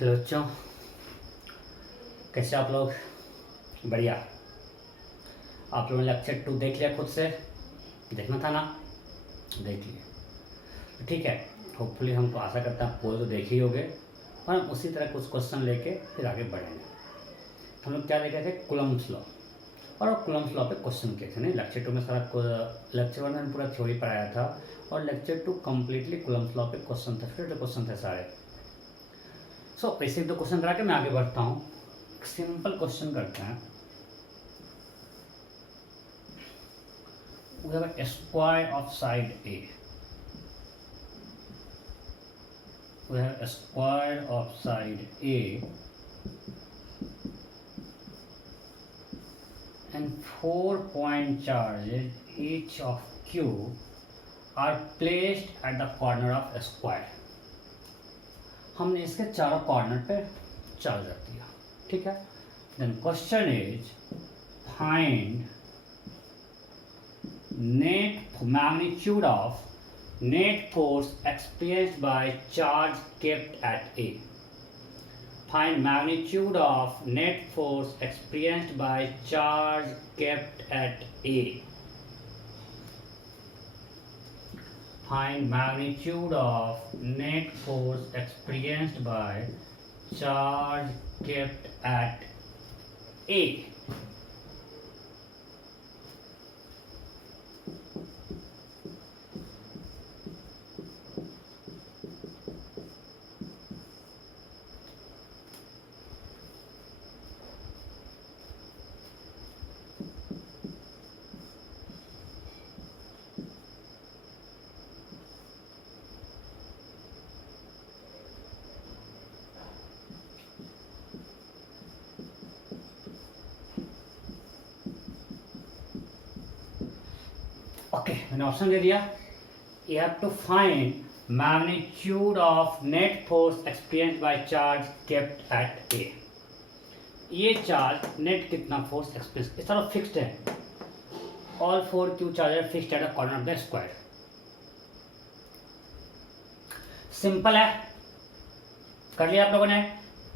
Hello बच्चों, कैसे आप लोग? बढ़िया। आप लोगों ने लेक्चर 2 देख लिया? खुद से देखना था ना? देख लिया, ठीक है। होपफुली हम तो आशा करते हैं पूरे तो देख ही होगे और हम उसी तरह कुछ क्वेश्चन लेके फिर आगे बढ़ेंगे। हम लोग क्या देखे थे? कूलम्ब्स लॉ, और कूलम्ब्स लॉ पे क्वेश्चन किए थे। नहीं, लेक्चर 2 में सारा लेक्चर 1 में पूरा थ्योरी पढ़ाया था और लेक्चर 2 कम्प्लीटली कूलम्ब्स लॉ पे क्वेश्चन थे। फिर क्वेश्चन थे सारे। सो बेसिक दो क्वेश्चन करा के मैं आगे बढ़ता हूँ। एक सिंपल क्वेश्चन करते हैं। We have a square of side A. We have a square of side A and 4-point charges each of Q are placed at the corner of a square. हमने इसके चारों कॉर्नर पे charge रख दिया, ठीक है। Then question is find net magnitude of net force experienced by charge kept at A. Find magnitude of net force experienced by charge kept at A. Find magnitude of net force experienced by charge kept at A. Okay, मैंने option दे दिया। You have to find magnitude of net force experience by charge kept at A. ये charge net कितना force experience, इस तरह fixed है। All 4 Q charges fixed at the corner of the square. Simple है, कर लिया आप लोगों ने।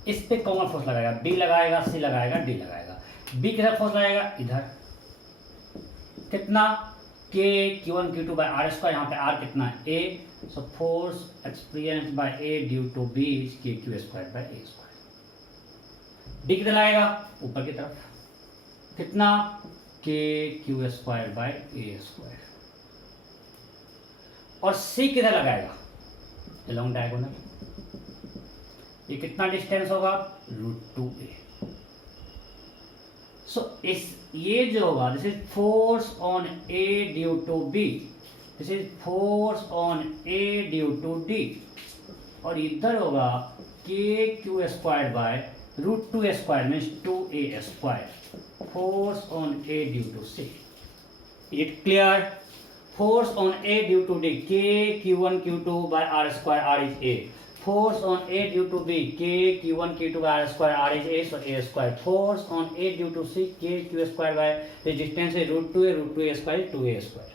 इस पे कौन फोर्स लगाएगा? B लगाएगा, C लगाएगा, D लगाएगा। B किधर फोर्स लगाएगा? इधर। कितना? K Q1 Q2 by R square. यहाँ पे R कितना है? A। So force experience by A due to B is K Q square by A square. D किधर लगाएगा? ऊपर की तरफ। कितना? K Q square by A square. और C किधर लगाएगा? Along diagonal. ये कितना डिस्टेंस होगा? √2a। सो इस ये जो होगा, this is force on A due to B, this is force on A due to D, और इधर होगा K Q square by √2a square means 2a square. Force on A due to C। Is it clear? Force on A due to D, K Q1 Q2 by R square, R is A। Force on A due to B, K Q1 Q2 by R square, R is A, so A square. Force on A due to C, K Q square by resistance is √2a square, 2a square.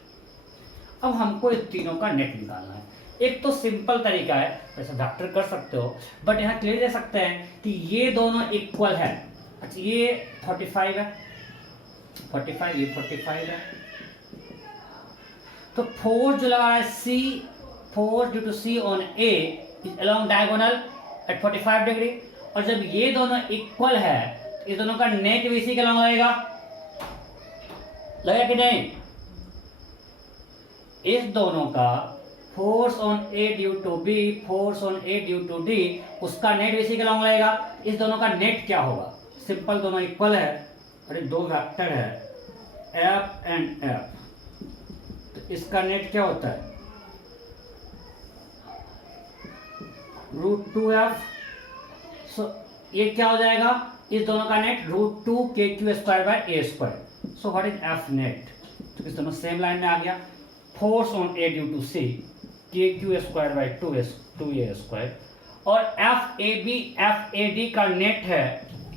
अब हमको इन तीनों का net निकालना है। एक तो simple तरीका है, वैसे वेक्टर कर सकते हो, बट यहाँ क्लियर दे सकते हैं कि ये दोनों इक्वल है। अच्छा, ये 45 है, 45, ये 45 है। तो फोर्स जो लगा है C, force due to C on A along diagonal at 45 degree, और जब ये दोनों इक्वल है, इस दोनों का नेट भी इसी के अलॉन्ग लगेगा कि नहीं? इस दोनों का force on A due to B, force on A due to D, उसका नेट भी इसी के अलॉन्ग लगेगा। इस दोनों का नेट क्या होगा? सिंपल, दोनों इक्वल है और दो वेक्टर है F एंड F, तो इसका नेट क्या होता है? √2f। सो ये क्या हो जाएगा? इस दोनों का net √2 KQ square by A square. So what is F net? तो इस दोनों सेम लाइन में आ गया। Force on A due to C, KQ square by 2A square, और FAD का नेट है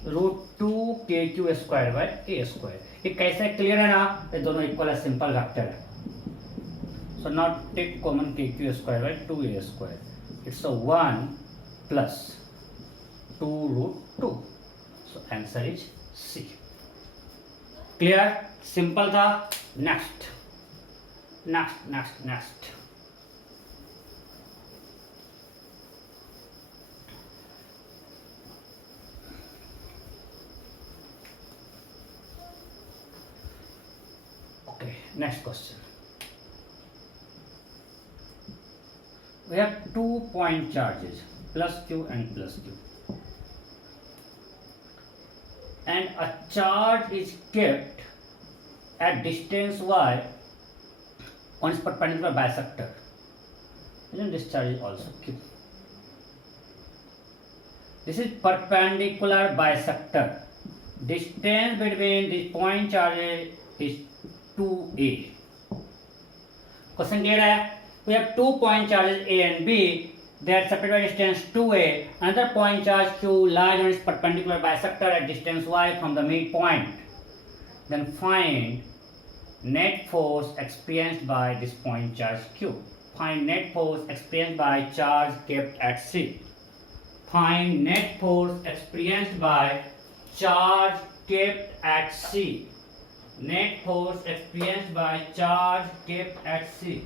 √2 KQ square by A square. ये कैसे? क्लियर है ना? ये दोनों इक्वल है, सिंपल वेक्टर है। So not take common KQ square by 2A square, it's a 1 plus 2√2. So answer is C. Clear? Simple था. Next. Okay, next question. We have 2 point charges, plus Q and plus Q. And a charge is kept at distance y on its perpendicular bisector. And this charge is also Q. This is perpendicular bisector. Distance between these point charges is 2a. Question clear है? We have 2 point charges A and B. They are separated by distance 2a. Another point charge Q lies on its perpendicular bisector at distance y from the midpoint. Then find net force experienced by this point charge Q. Find net force experienced by charge kept at C. Find net force experienced by charge kept at C. Net force experienced by charge kept at C.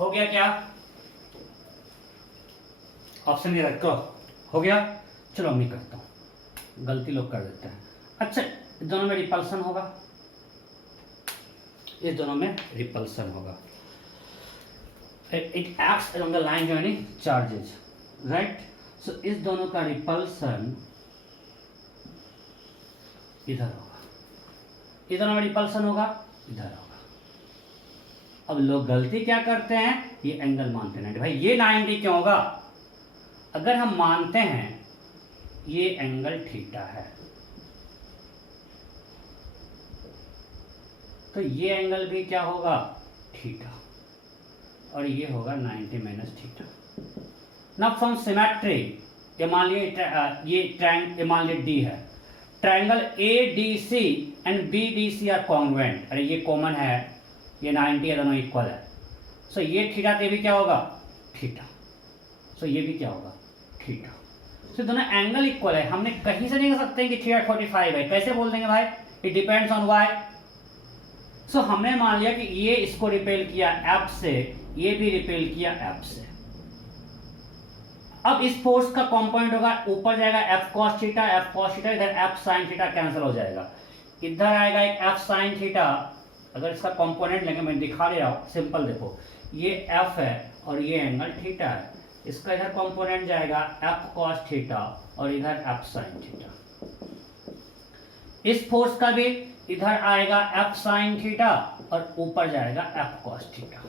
हो गया क्या? Option ये रखो. हो गया? चलो मैं करता हूं. गलती लोग कर देते हैं. अच्छा, दोनों में रिपल्सन होगा. इस दोनों में रिपल्सन होगा. It acts along the line joining charges, right? So इस दोनों का रिपल्सन इधर होगा. इस दोनों में रिपल्सन होगा, इधर होगा. अब लोग गलती क्या करते हैं? ये एंगल मानते हैं. भाई ये 90 क्यों होगा? अगर हम मानते हैं ये एंगल थीटा है, तो ये एंगल भी क्या होगा? थीटा. और ये होगा 90 minus theta. Now from symmetry, ये मान लिए मान लिए डी है. Triangle ADC and BDC are congruent. अरे ये कॉमन है, ये 90 दोनों इक्वल है. सो ये थीटा तो ये भी क्या होगा? थीटा. सो ये भी क्या होगा? थीटा. सो दोनों एंगल इक्वल है. हमने कहीं से नहीं कह सकते कि थीटा 45 है. कैसे बोल देंगे भाई? It depends on y. So हमने मान लिया कि ये इसको रिपेल किया एफ से, ये भी रिपेल किया एफ से. अब इस फोर्स का कंपोनेंट होगा, ऊपर जाएगा एफ कॉस थीटा, इधर एफ साइन थीटा कैंसिल हो जाएगा. इधर आएगा एक एफ साइन थीटा. अगर इसका कंपोनेंट लेंगे, मैं दिखा दे रहा हूं, सिंपल देखो. ये एफ है और ये एंगल थीटा है. इसका इधर कंपोनेंट जाएगा एफ कॉस थीटा और इधर एफ साइन थीटा. इस फोर्स का भी इधर आएगा एफ साइन थीटा और ऊपर जाएगा एफ कॉस थीटा.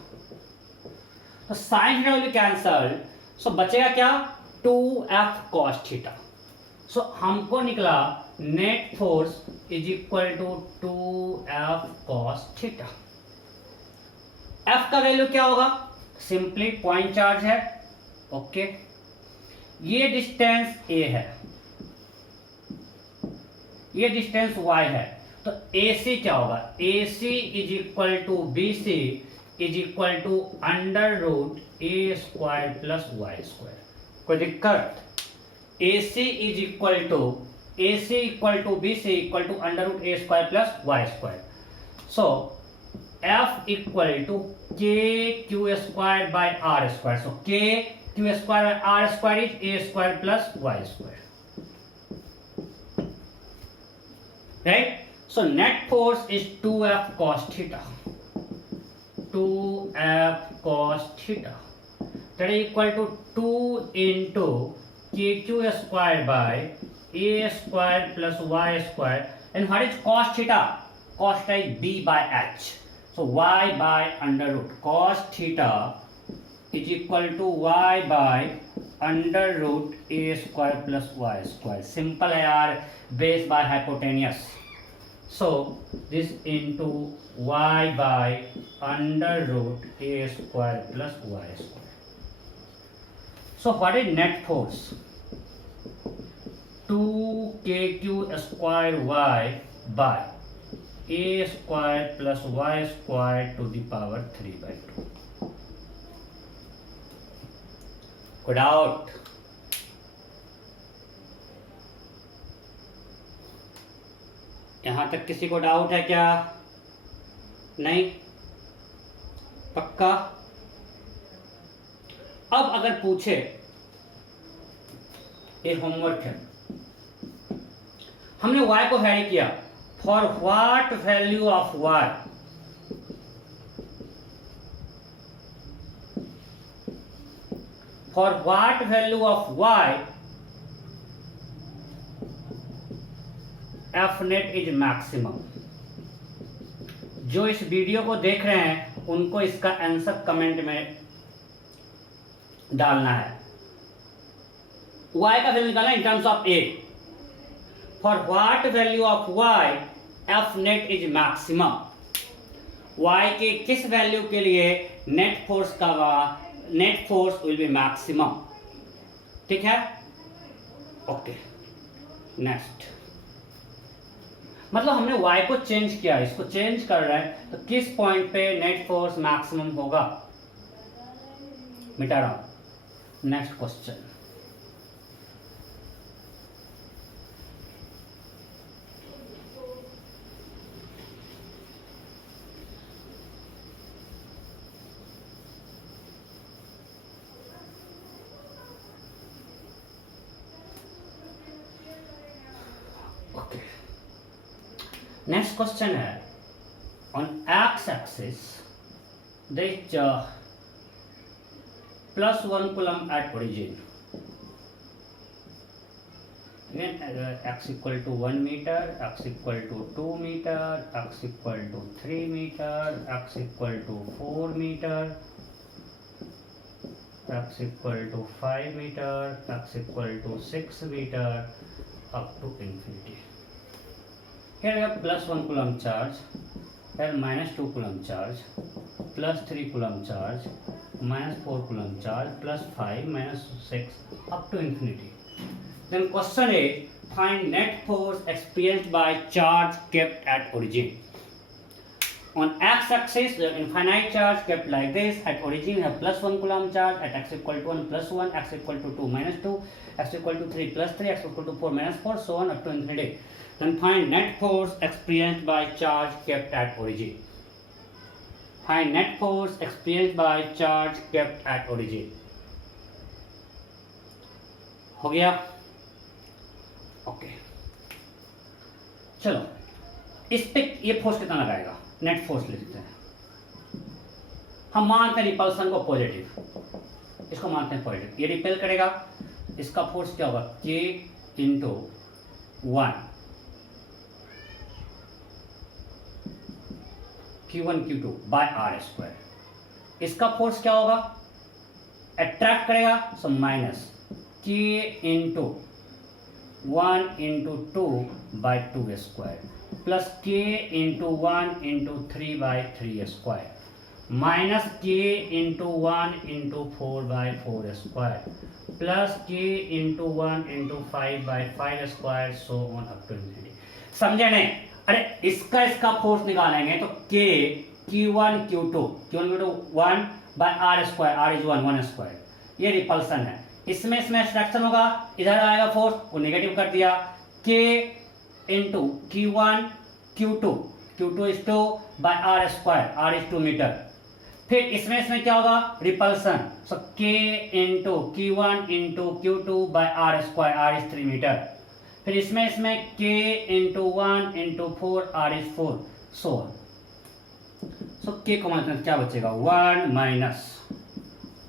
तो sine theta will cancel. So बचेगा क्या? 2f cos theta. सो हमको निकला net force is equal to 2f cos theta. f का वैल्यू क्या होगा? सिंपली पॉइंट चार्ज है. ओके, ये डिस्टेंस a है, ये डिस्टेंस y है. तो AC क्या होगा? AC is equal to BC is equal to under root a square plus y square. कोई दिक्कत? AC is equal to BC equal to under root a square plus y square. So F equal to के q square by r square. So के q square by r square is a square plus y square. Right? So net force is 2f cos theta. 2f cos theta that is equal to 2 into kq square by a square plus y square. And what is cos theta? Cos theta is b by h. So y by under root cos theta is equal to y by under root a square plus y square. Simple है यार, base by hypotenuse. So this into y by under root a square plus y square. So what is net force? 2kq² by a² plus y² to the power 3/2. कोई doubt? यहां तक किसी को doubt है क्या? नहीं? पक्का? अब अगर पूछे, ये होमवर्क है, हमने y को वेरी किया, for what value of y, for what value of y F net is maximum. जो इस वीडियो को देख रहे हैं उनको इसका आंसर कमेंट में डालना है। y का वैल्यू निकालना in terms of a, for what value of y F net is maximum. y के किस वैल्यू के लिए net force will be maximum. ठीक है? Okay, next. मतलब हमने y को चेंज किया, इसको चेंज कर रहे हैं, तो किस पॉइंट पे नेट फोर्स मैक्सिमम होगा? मिटा रहा हूं। Next question. नेक्स्ट क्वेश्चन है, on x axis there is +1 coulomb at origin. Again, x equal to 1 meter, x equal to 2 meter, x equal to 3 meter, x equal to 4 meter, x equal to 5 meter, x equal to 6 meter, up to infinity. Here we have +1 coulomb charge, here -2 coulomb charge, +3 coulomb charge, -4 coulomb charge, +5, -6, up to infinity. Then question A, find net force experienced by charge kept at origin. On x-axis, the infinite charge kept like this. At origin, we have +1 coulomb charge. At x equal to 1, +1, x equal to 2, -2, x equal to 3, +3, x equal to 4, -4, so on up to infinity. Then find net force experienced by charge kept at origin. Find net force experienced by charge kept at origin. हो गया? Okay, चलो इस पे ये force कितना लगाएगा? Net force लिखते हैं। हम मानते हैं रिपल्सन को पॉजिटिव, इसको मानते हैं पॉजिटिव। ये रिपेल करेगा, इसका फोर्स क्या होगा? k into 1 Q1 Q2 by r²। इसका फोर्स क्या होगा? अट्रैक्ट करेगा, so minus k into 1 into 2 by 2² plus k into 1 into 3 by 3² minus k into 1 into 4 by 4² plus k into 1 into 5 by 5², so on up to infinity. समझे नहीं? अरे इसका force निकालेंगे तो k Q1 Q2 1 bye r², r is 1² ये repulsion है। इसमें attraction होगा, इधर आएगा फोर्स, वो नेगेटिव कर दिया। k into Q1 Q2 is 2 by r², r is 2 metre. फिर इसमें क्या होगा? Repulsion, so k into Q1 into Q2 by r² r is 3 metre. फिर इसमें k into 1 into 4 r is 4, so k को मतलब क्या बचेगा? 1 minus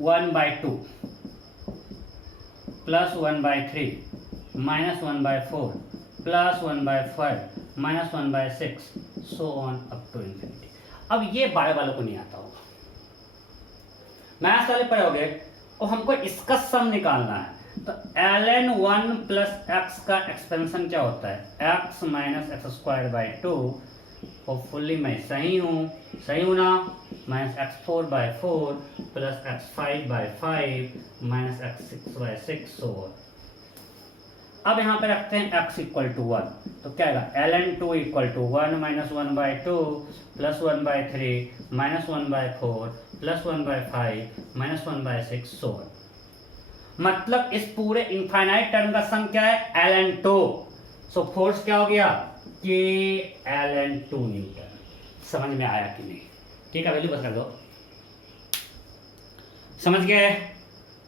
1 by 2 plus 1 by 3 minus 1 by 4 plus 1 by 5 minus 1 by 6, so on up to infinity. अब ये bio वालों को नहीं आता होगा, मैथ्स वाले पढ़े होंगे, और हमको इसका सम निकालना है। तो ln1 प्लस x का एक्सपेंशन क्या होता है? x minus x² bye 2। Hopefully मैं सही हूँ ना? Minus x4 by 4 plus x5 by 5 minus x6 by 6, so अब यहाँ पे रखते हैं x इक्वल टू 1, तो क्या आएगा ln2 equal to 1 minus 1/2 plus 1/3 minus 1/4 plus 1/5 minus 1/6 so on. मतलब इस पूरे इनफाइनाइट टर्म का सम क्या है ln2। सो फोर्स क्या हो गया k ln2 न्यूटन। समझ में आया कि नहीं? ठीक है, वैल्यू बस कर दो। समझ गए?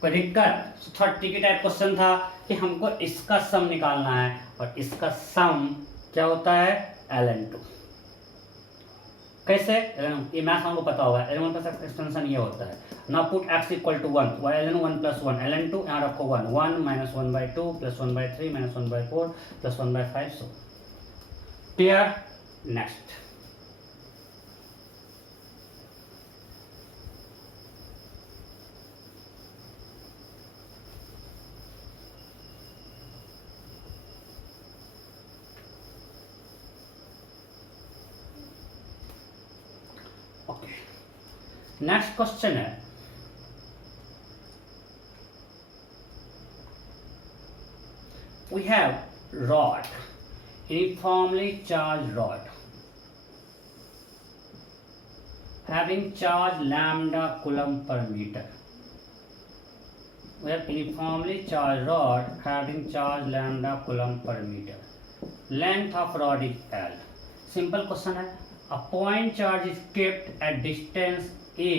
कोई दिक्कत? थोड़ा ट्रिकी टाइप क्वेश्चन था कि हमको इसका सम निकालना है और इसका सम क्या होता है ln2। कैसे? ये मैथ हमको पता होगा, ln1 प्लस एक्सटेंशन ये होता है। Now put x equal to 1, ln1 plus 1 ln2 यहाँ रखो 1 minus 1/2 plus 1/3 minus 1/4 plus 1/5 so clear. Next next question है we have rod, uniformly charged rod having charge lambda coulomb per meter. We have uniformly charged rod having charge lambda coulomb per meter. Length of rod is L. Simple question है, a point charge is kept at distance A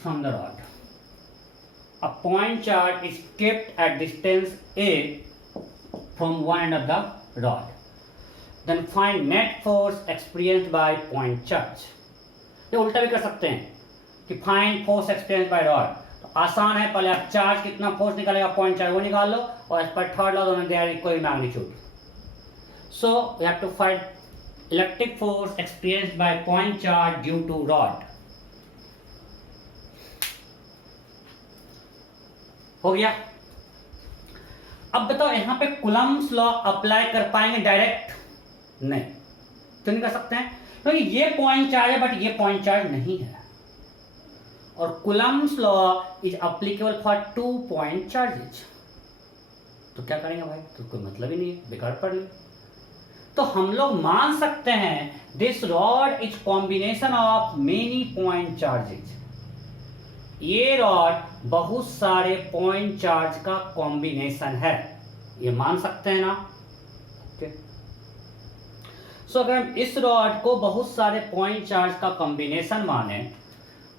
from the rod. A point charge is kept at distance A from one end of the rod. Then find net force experienced by point charge. ये उल्टा भी कर सकते हैं कि find force experienced by rod। तो आसान है, पहले आप चार्ज कितना फोर्स निकालेगा पॉइंट चार्ज वो निकाल लो और इस पर थर्ड लॉ दोनों they are equal magnitude. So we have to find electric force experienced by point charge due to rod. हो गया। अब बताओ यहां पे कूलम्ब्स लॉ अप्लाई कर पाएंगे डायरेक्ट? नहीं, तो नहीं कर सकते हैं क्योंकि ये पॉइंट चार्ज है बट ये पॉइंट चार्ज नहीं है। और Coulomb's law is applicable for 2 point charges. तो क्या करेंगे भाई? तो कोई मतलब ही नहीं है, बेकार पढ़ लो। तो हम लोग मान सकते हैं this rod is combination of many point charges. ये रॉड बहुत सारे पॉइंट चार्ज का कॉम्बिनेशन है, ये मान सकते हैं ना? सो अगर हम इस रॉड को बहुत सारे पॉइंट चार्ज का कॉम्बिनेशन माने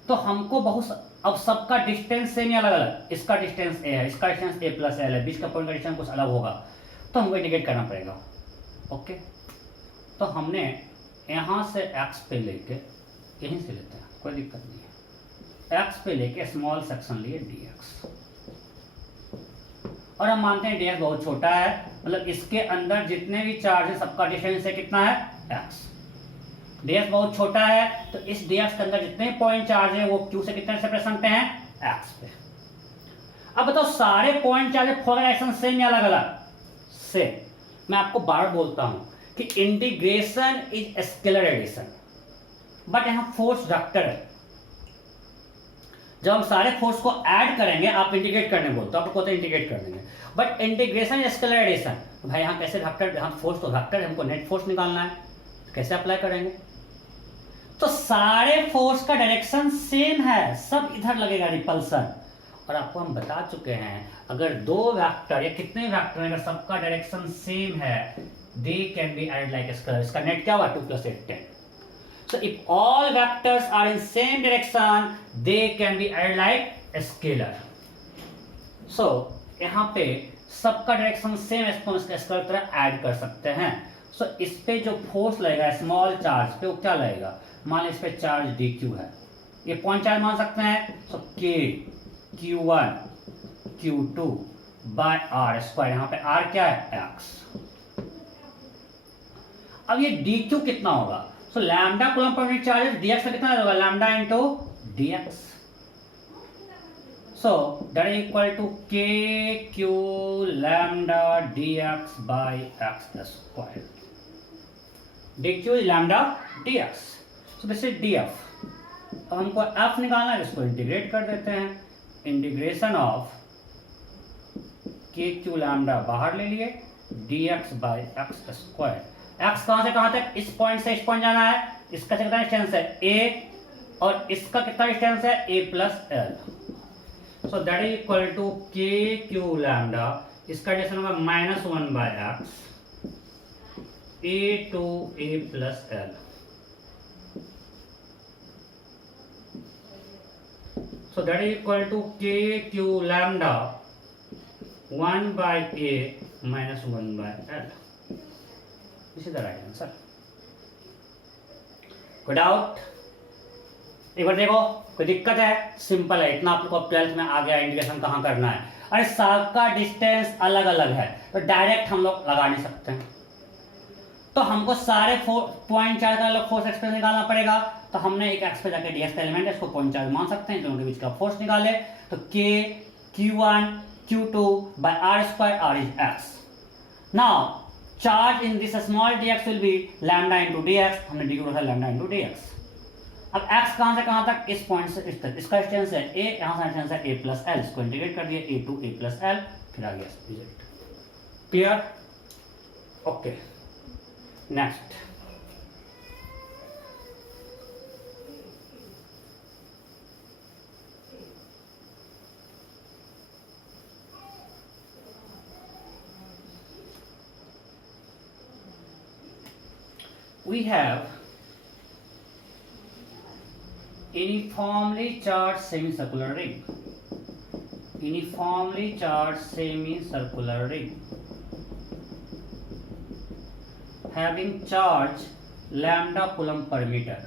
तो हमको अब सबका डिस्टेंस सेम अलग अलग, इसका डिस्टेंस ए है, इसका डिस्टेंस ए प्लस एल है, बीच का पॉइंट का डिस्टेंस कुछ अलग होगा, तो हमको इंडिकेट करना पड़ेगा। ओके, तो हमने यहां से एक्स पे लेके यहीं से लेते हैं, कोई दिक्कत नहीं है। एक्स पे लेके स्मॉल सेक्शन लिए dx, और हम मानते हैं dx बहुत छोटा है, मतलब इसके अंदर जितने भी चार्ज है सबका डिस्टेंस है कितना है x। dx बहुत छोटा है तो इस dx के अंदर जितने पॉइंट चार्ज है वो q से कितने सेपरेशन पे हैं x पे। अब बताओ सारे point charge for direction same या अलग अलग? सेम। मैं आपको बार बोलता हूं कि integration is scalar addition, but यहां फोर्स वेक्टर है। जब हम सारे फोर्स को ऐड करेंगे, आप इंटीग्रेट करने बोलते हो, आपको इंटीग्रेट कर देंगे, but integration is scalar addition. तो भाई यहां कैसे वेक्टर, हम फोर्स तो वेक्टर है, हमको नेट फोर्स निकालना है, तो कैसे अप्लाई करेंगे? तो सारे फोर्स का डायरेक्शन सेम है, सब इधर लगेगा रिपल्सन। और आपको हम बता चुके हैं अगर दो वेक्टर या कितने वेक्टर अगर सबका डायरेक्शन सेम है, they can be added like scalar. इसका नेट क्या हुआ 2 + 8 10। So if all vectors are in same direction, they can be added like scalar. So यहाँ पे सबका डायरेक्शन सेम है, इसको स्केलर तरह ऐड कर सकते हैं। So इस पे जो फोर्स लगेगा स्मॉल चार्ज पे वो क्या लगेगा? मान लीजिए इस पे चार्ज dq है, ये पॉइंट चार्ज मान सकते हैं। So k q1 q2 by r², यहाँ पे r क्या है x। अब ये dq कितना होगा? So lambda coulomb per unit charge dx का कितना होगा? Lambda into dx। So that is equal to k q lambda dx by x²। dq is lambda dx, so this is df। अब हमको f निकालना है, इसको इंटीग्रेट कर देते हैं। इंटीग्रेशन ऑफ के क्यू लैम्डा बाहर ले लिए, dx by x square. X कहां से कहां तक, इस पॉइंट से इस पॉइंट जाना है, इसका कितना डिस्टेंस है a, और इसका कितना डिस्टेंस है a plus L. So that is equal to के क्यू लैम्डा, इसका डिस्टेंस होगा -1 by x a to a plus L. So that is equal to k q lambda 1 by a minus 1 by l. This is the right answer. कोई doubt? एक बार देखो, कोई दिक्कत है? Simple है, इतना आपको 12th में आ गया इंटीग्रेशन कहाँ करना है। अरे सबका डिस्टेंस अलग अलग है तो डायरेक्ट हम लोग लगा नहीं सकते हैं, तो हमको सारे पॉइंट चार्ज का अलग फोर्स एक्सप्रेस निकालना पड़ेगा। तो हमने एक एक्स पे जाके डीएक्स का एलिमेंट है, इसको पॉइंट चार्ज मान सकते हैं, दोनों के बीच का फोर्स निकाले तो k q1 q2 by r square, r is x. Now charge in this small dx will be lambda into dx, हमने d को रखा lambda into dx। अब x कहां से कहां तक, इस पॉइंट से इस तक, इसका डिस्टेंस है a, यहां से डिस्टेंस है a प्लस एल, इसको इंटीग्रेट कर दिया a to a plus L, फिर आ गया result. Clear? Okay, next we have uniformly charged semicircular ring, uniformly charged semicircular ring having charge lambda coulomb per meter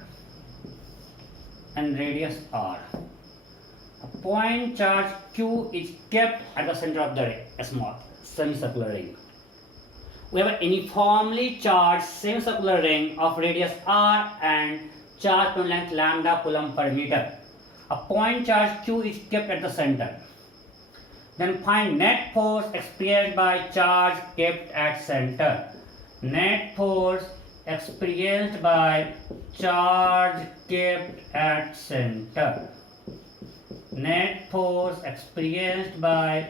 and radius r. A point charge q is kept at the center of the ring, a small semicircular ring. We have an uniformly charged semicircular ring of radius r and charge point length lambda coulomb per meter. A point charge q is kept at the center. Then find net force experienced by charge kept at center. Net force experienced by charge kept at center. Net force experienced by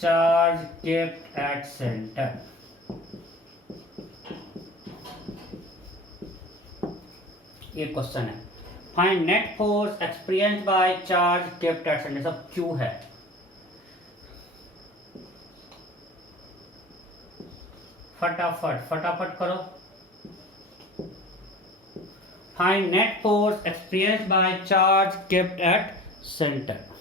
charge kept at center. ये question है, find net force experience by charge kept at centre, सब Q है। फटाफट करो। Find net force experience by charge kept at centre.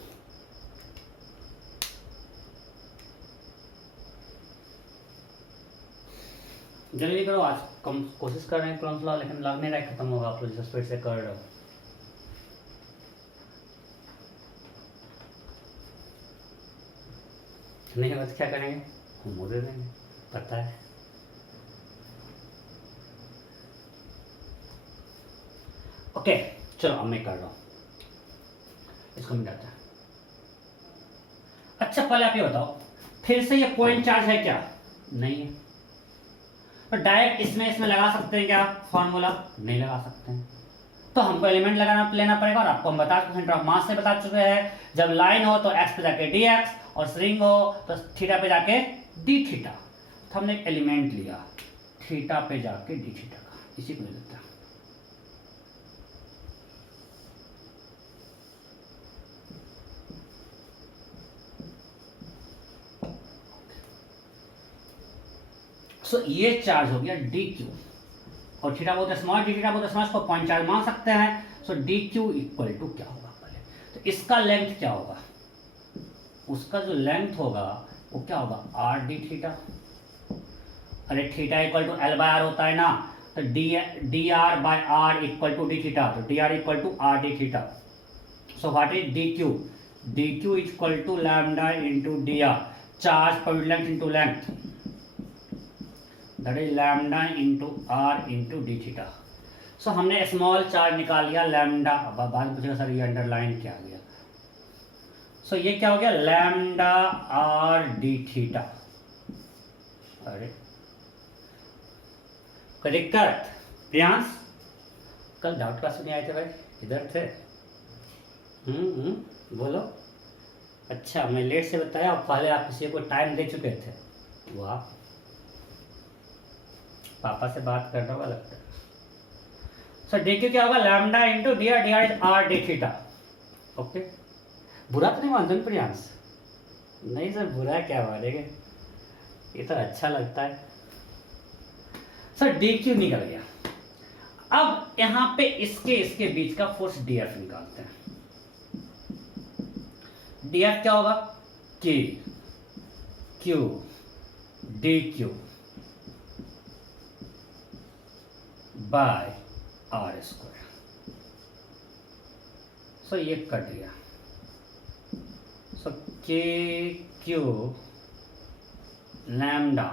जल्दी करो, आज कम कोशिश कर रहे हैं कॉलम्स ला, लेकिन लग नहीं रहा है खत्म होगा, आप लोग जिस स्पीड से कर रहे हो। नहीं होगा तो क्या करेंगे, हम दे देंगे, पता है। ओके चलो अब मैं कर रहा हूं, इसको मिटाते हैं। अच्छा पहले आप ये बताओ, फिर से ये पॉइंट चार्ज है क्या? नहीं है, तो डायरेक्ट इसमें लगा सकते हैं क्या फॉर्मूला? नहीं लगा सकते हैं, तो हमको एलिमेंट लगाना लेना पड़ेगा। और आपको हम बता चुके, सेंटर ऑफ मास से बता चुके हैं, जब लाइन हो तो एक्स पे जाके डी एक्स और स्ट्रिंग हो तो थीटा पे जाके डी थीटा। तो हमने एक एलिमेंट लिया थीटा पे जाके डी थीटा का, इसी को लेता है। सो ये चार्ज हो गया डी क्यू, और थीटा बहुत स्मॉल, डी थीटा बहुत स्मॉल, को पॉइंट चार्ज मान सकते हैं। सो डी क्यू इक्वल टू क्या होगा पहले, तो इसका लेंथ क्या होगा, उसका जो लेंथ होगा वो क्या होगा, आर डी थीटा। अरे theta equal to l by r होता है ना, तो d r by r equal to d theta, तो d r equal to r d theta. So what is d q? D q equal to lambda into d r, charge per length into length, that is lambda into r into d theta। So हमने small charge निकाल लिया lambda. अब बाद में पूछेगा sir ये underline क्या आ गया, सो ये क्या हो गया, लैम्डा आर डी थीटा। अरे कोई दिक्कत? प्रियांश कल डाउट क्लास में आए थे भाई, इधर थे। बोलो, अच्छा, मैं लेट से बताया और पहले आप किसी को टाइम दे चुके थे। वाह, पापा से बात करने वाला लगता है। सर डी क्यू क्या होगा, lambda into d are, D R is are d theta. Okay, बुरा तो नहीं मानते ना प्रियांश? नहीं सर, बुरा क्या मानेंगे, ये तो अच्छा लगता है। सर डी क्यू निकल गया। अब यहां पे इसके बीच का फोर्स डी एफ निकालते हैं। डी एफ क्या होगा, k q d q by r square. So ये कट गया। सो के Q lambda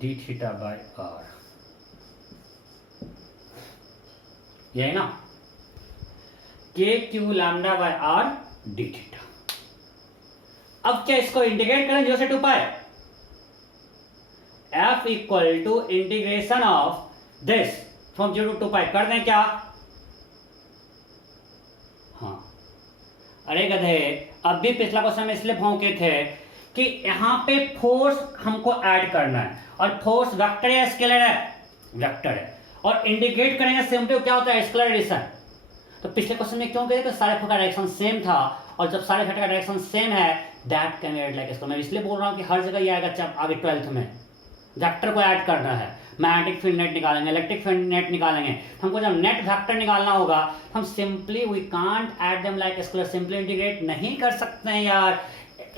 d theta by r, यही ना, k Q lambda by r d theta. अब क्या इसको इंटीग्रेट करें 0 से 2 pi, f equal to integration of this from 0 to 2 pi कर दें क्या? हाँ, अरे गधे, अब भी पिछला क्वेश्चन में इसलिए भौंके थे कि यहां पे फोर्स हमको ऐड करना है, और फोर्स वेक्टर है स्केलर है, वेक्टर है, और इंडिकेट करेंगे सिंपली क्या होता है, स्केलर एडिशन। तो पिछले क्वेश्चन में क्यों कहे कि सारे फोर्स का डायरेक्शन सेम था, और जब सारे वेक्टर का डायरेक्शन सेम है that can be add like इसको। मैं इसलिए बोल रहा हूं कि हर जगह ये आएगा, जब आगे 12th में वेक्टर को ऐड करना है, मैग्नेटिक फील्ड नेट निकालेंगे, इलेक्ट्रिक फील्ड नेट निकालेंगे, हमको जब नेट वेक्टर निकालना होगा हम simply we can't add them like scalar, simply integrate नहीं कर सकते हैं यार।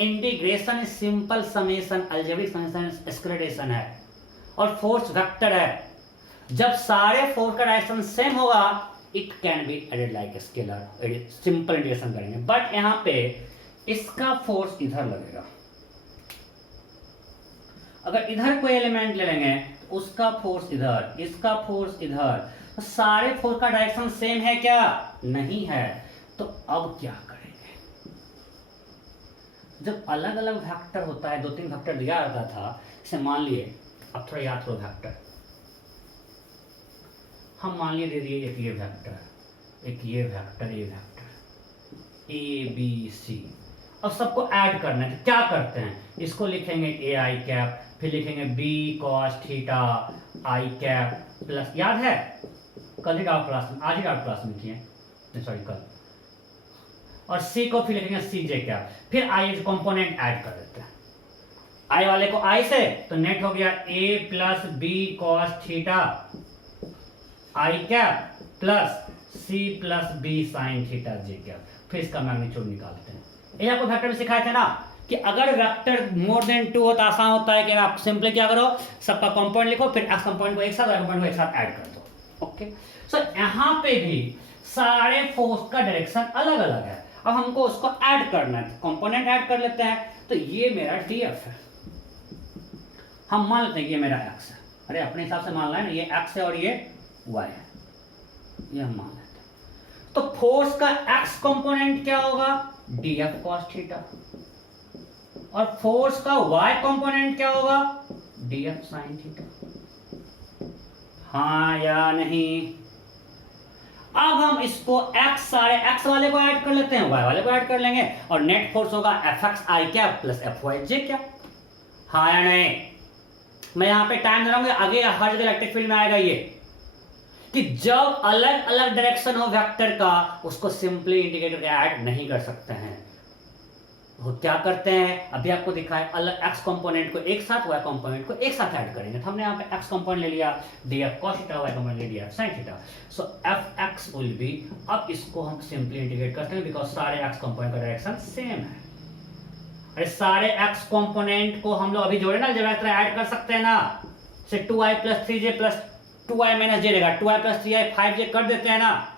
Integration is simple summation, algebraic summation scalarisation है, और फोर्स वेक्टर है। जब सारे फोर्स का डायरेक्शन सेम होगा it can be added like scalar, simple integration करेंगे। बट यहां पे इसका फोर्स इधर लगेगा, अगर इधर कोई एलिमेंट ले लेंगे तो उसका फोर्स इधर, इसका फोर्स इधर, तो सारे फोर्स का डायरेक्शन सेम है क्या? नहीं है। तो अब क्या करेंगे, जब अलग अलग वेक्टर होता है, 2-3 वेक्टर दिया जाता था, जैसे मान लिए, अब थोड़ा याद करो वेक्टर, हम मान लिए दे दिए एक ये वेक्टर, एक ये वेक्टर, ये वेक्टर ए बी सी। अब सबको ऐड करना है तो क्या करते हैं, इसको लिखेंगे ए आई कैप, फिर लिखेंगे B cos theta i cap plus, याद है कल ही डाउट क्लास में, आज ही डाउट क्लास में किए, सॉरी कल, और सी को फिर लिखेंगे सी जे कैप, फिर आई कंपोनेंट ऐड कर देते हैं, आई वाले को आई से, तो नेट हो गया a plus b cos theta i cap plus c plus b sine theta j cap. फिर इसका मैग्नीट्यूड निकालते हैं। ये आपको वेक्टर में सिखाए थे ना कि अगर वेक्टर मोर देन 2 हो तो आसान होता है कि आप सिंपली क्या करो, सबका कंपाउंड लिखो, फिर एक्स कंपाउंड को एक साथ, वाई कंपाउंड को एक साथ ऐड कर दो। ओके, सो यहां पे भी सारे फोर्स का डायरेक्शन अलग अलग है, अब हमको उसको ऐड करना है, कंपोनेंट ऐड कर लेते हैं। तो ये मेरा डीएफ है, हम मान लेते हैं ये मेरा एक्स है, अरे अपने हिसाब से मान लें, ये एक्स है और ये वाई है, ये हम मान लेते हैं। तो फोर्स का एक्स कंपोनेंट क्या होगा, डीएफ कॉस थीटा, और फोर्स का वाई कंपोनेंट क्या होगा, डीएफ साइन थीटा। हाँ या नहीं? अब हम इसको x, सारे x वाले को ऐड कर लेते हैं, y वाले को ऐड कर लेंगे, और नेट फोर्स होगा एफ एक्स आई कैप प्लस एफ वाई जे कैप। हाँ या नहीं? मैं यहां पे टाइम दे रहा हूं, आगे हर जगह इलेक्ट्रिक फील्ड में आएगा ये, कि जब अलग अलग डायरेक्शन हो वेक्टर का उसको सिंपली इंडिकेट करके ऐड नहीं कर सकते हैं। वो क्या करते हैं, अभी आपको दिखाया, अलग एक्स कंपोनेंट को एक साथ, वाई कंपोनेंट को एक साथ ऐड करेंगे। तो हमने यहाँ पे एक्स कंपोनेंट ले लिया DF cos theta, y component ले लिया sine theta, so F x will be, अब इसको हम सिंपली इंटीग्रेट करते हैं बिकॉज सारे एक्स कंपोनेंट का डायरेक्शन सेम है। अरे सारे एक्स कंपोनेंट को हम लोग अभी जोड़े ना, जब ऐड कर सकते हैं ना, से 2i plus 3j plus 2i minus जे रहेगा, 2i प्लस 3i 5j कर देते हैं ना।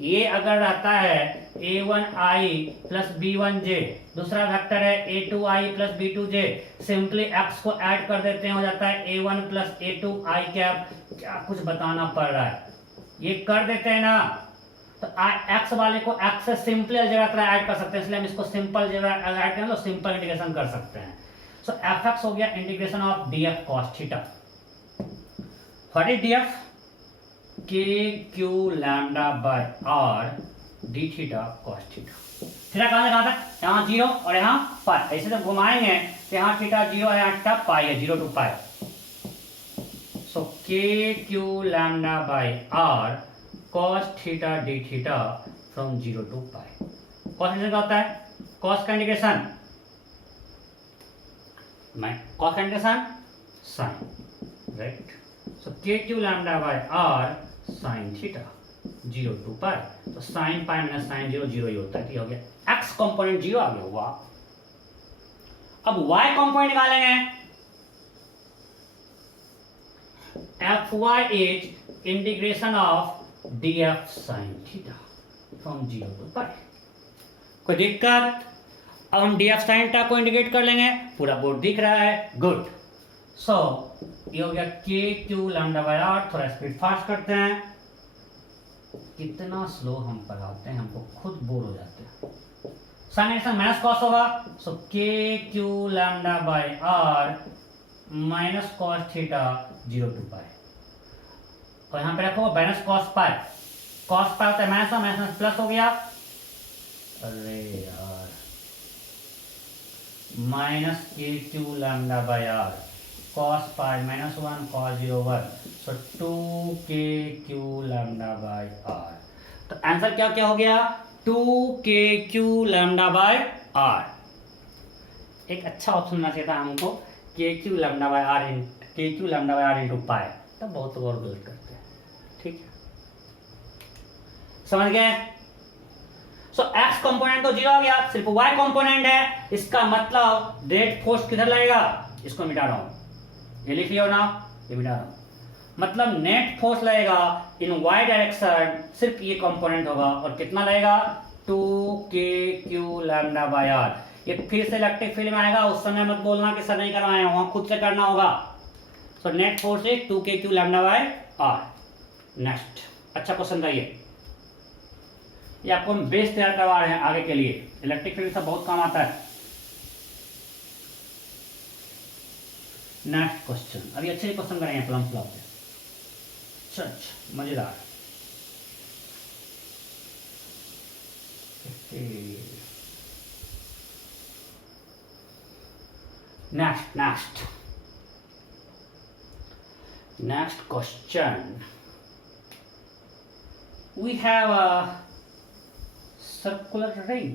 ये अगर रहता है a1i प्लस b1j, दूसरा वेक्टर है a2i plus b2j, simply x को ऐड कर देते हैं, हो जाता है a1 प्लस a2i कैप। क्या कुछ बताना पड़ रहा है, ये कर देते हैं ना। तो x वाले को x से सिंपली अलजेब्रा ऐड कर सकते हैं, इसलिए हम इसको सिंपल अलजेब्रा ऐड करें तो सिंपल इंटीग्रेशन कर सकते हैं। सो fx हो गया integration of df cos theta. What is df? k q lambda by r D theta cos theta. Theta कहाँ से कहाँ तक, यहाँ 0 और यहाँ पाई, ऐसे जब घुमाएंगे तो यहाँ थीटा 0 है, यहाँ थीटा पाई है, 0 to पाई। सो के Q lambda by R cos theta D theta from 0 to pi. Cos क्या होता है, कॉस का इंडिकेशन कॉस का इंडिकेशन साइन, राइट। सो के Q lambda by R sine theta 0 to pi. तो sine pi minus sine 0 0 ही होता है, ठीक हो गया। एक्स कॉम्पोनेंट 0 आ गया हुआ। अब वाई कॉम्पोनेंट निकालेंगे। F y is integration of D F sine theta from 0 to pi. कोई दिक्कत? अब हम डी एफ साइन थीटा को इंटीग्रेट कर लेंगे, पूरा बोर्ड दिख रहा है, गुड। सो ये हो गया k Q lambda by are. थोड़ा स्पीड फास्ट करते हैं, कितना स्लो हम पढ़ाते हैं, हमको खुद बोर हो जाते हैं। साइन माइनस कॉस होगा, सो के Q lambda by R minus cos theta 0 to pi. और यहां पे रखो minus cos pi, cos pi होता है माइनस माइनस प्लस हो गया। अरे यार, minus K Q lambda by R cos pi minus 1 cos 0 1, so 2kq lambda by r। तो आंसर क्या क्या हो गया, 2kq lambda by r। एक अच्छा ऑप्शन मिलना चाहिए था हमको, kq lambda by r kq lambda by r into pi, तब बहुत और गलत करते हैं, ठीक है, समझ गए। सो x कंपोनेंट तो 0 आ गया, सिर्फ y कंपोनेंट है, इसका मतलब डेड फोर्स किधर लगेगा, इसको मिटा रहा हूं, ये लिख लियो ना, ये मिटा रहा हूं। मतलब नेट फोर्स लगेगा इन वाई डायरेक्शन, सिर्फ ये कंपोनेंट होगा, और कितना लगेगा 2kq लैम्डा बाई आर। ये फिर से इलेक्ट्रिक फील्ड में आएगा, उस समय मत बोलना कि सर नहीं करवाए, वहां खुद से करना होगा। So net force is 2kq lambda by r. Next अच्छा क्वेश्चन था ये आपको हम बेस तैयार करवा रहे हैं आगे के लिए, इलेक्ट्रिक फील्ड सब बहुत काम आता है। नेक्स्ट क्वेश्चन, अभी अच्छे क्वेश्चन करेंगे प्लम फ्लॉप पे, सच मजेदार। Next question, we have a circular ring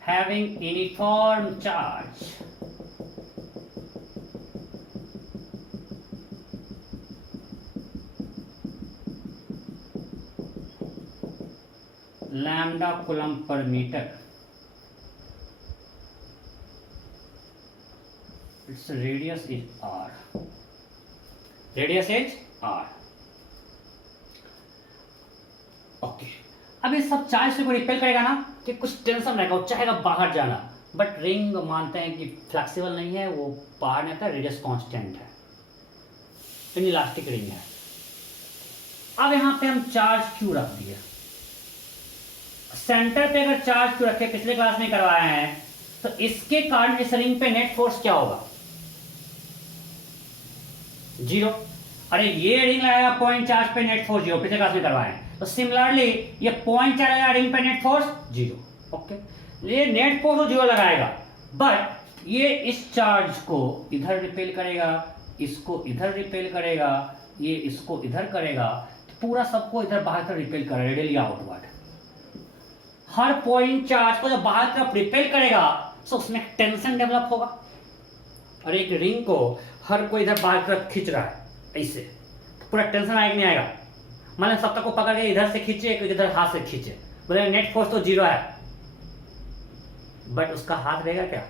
having uniform charge lambda coulomb per meter. Its radius is r. Radius is r. Okay, अब ये सब चार्ज से कोई रिपेल करेगा ना, कि कुछ टेंशन रहेगा, वो चाहेगा बाहर जाना, बट रिंग मानते हैं कि फ्लेक्सिबल नहीं है, वो बाहर नहीं आता, रेडियस कांस्टेंट है, इनइलास्टिक रिंग है। अब यहाँ पे हम चार्ज क्यों रख दिए, सेंटर पे अगर चार्ज क्यों रखे, पिछले क्लास में करवाया है, तो इसके कारण इस रिंग पे नेट फोर्स क्या होगा, 0। अरे ये रिंग लगाएगा पॉइंट चार्ज पे, नेट फोर्स 0, पिछले क्लास में करवाया है। तो सिमिलरली ये पॉइंट चार्ज लगाएगा रिंग पे, नेट फोर्स 0। ओके, ये नेट फोर्स तो 0 लगाएगा, बट ये इस चार्ज को इधर रिपेल करेगा, इसको इधर रिपेल करेगा, ये इसको इधर करेगा, तो पूरा सबको इधर बाहर तरफ रिपेल करेगा, रेडियली आउटवर्ड। हर पॉइंट चार्ज को जब बाहर तरफ रिपेल करेगा तो उसमें टेंशन डेवलप होगा। और एक रिंग को हर कोई इधर बाहर तरफ खींच रहा है ऐसे, तो पूरा टेंशन आएगा नहीं आएगा, मतलब सब तक को पकड़ के इधर से खींचे, इधर हाथ से खींचे, बोले नेट फोर्स तो 0 है, बट उसका हाथ रहेगा क्या,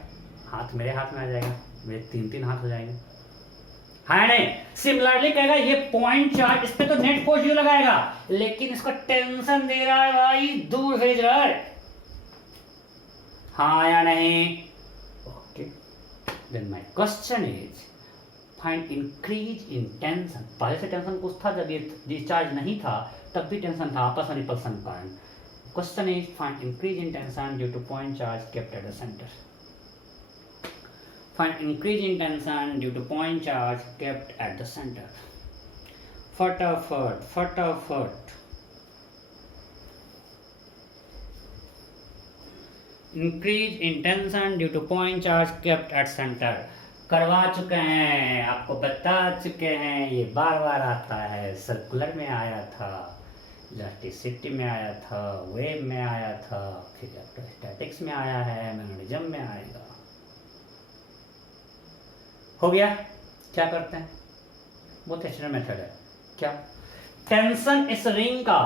हाथ मेरे हाथ में आ जाएगा, मेरे 3-3 हाथ हो जाएंगे, है नहीं। सिमिलरली कहेगा ये पॉइंट चार्ज, इस पे तो नेट फोर्स 0 लगाएगा, लेकिन इसको टेंशन दे रहा है भाई, दूर भेज रहा है, हाँ या नहीं। Okay, then my question is find increase in tension. पहले से टेंशन कुछ था, जब ये चार्ज नहीं था तब भी टेंशन था, आपस में रिपल्सन के कारण। Question is find increase in tension due two point charge kept at the centre. Find increase in tension due to point charge kept at the center. फटाफट increase in tension due two point charge kept at centre. करवा चुके हैं, आपको बता चुके हैं, ये बार बार आता है। सर्कुलर में आया था, इलास्टिसिटी में आया था, वेव में आया था, फिर इलेक्ट्रोस्टैटिक्स में आया है, मैग्नेटिज्म में आएगा। हो गया। क्या करते हैं, बहुत एक्सटर्नल मेथड है। क्या, टेंशन इस रिंग का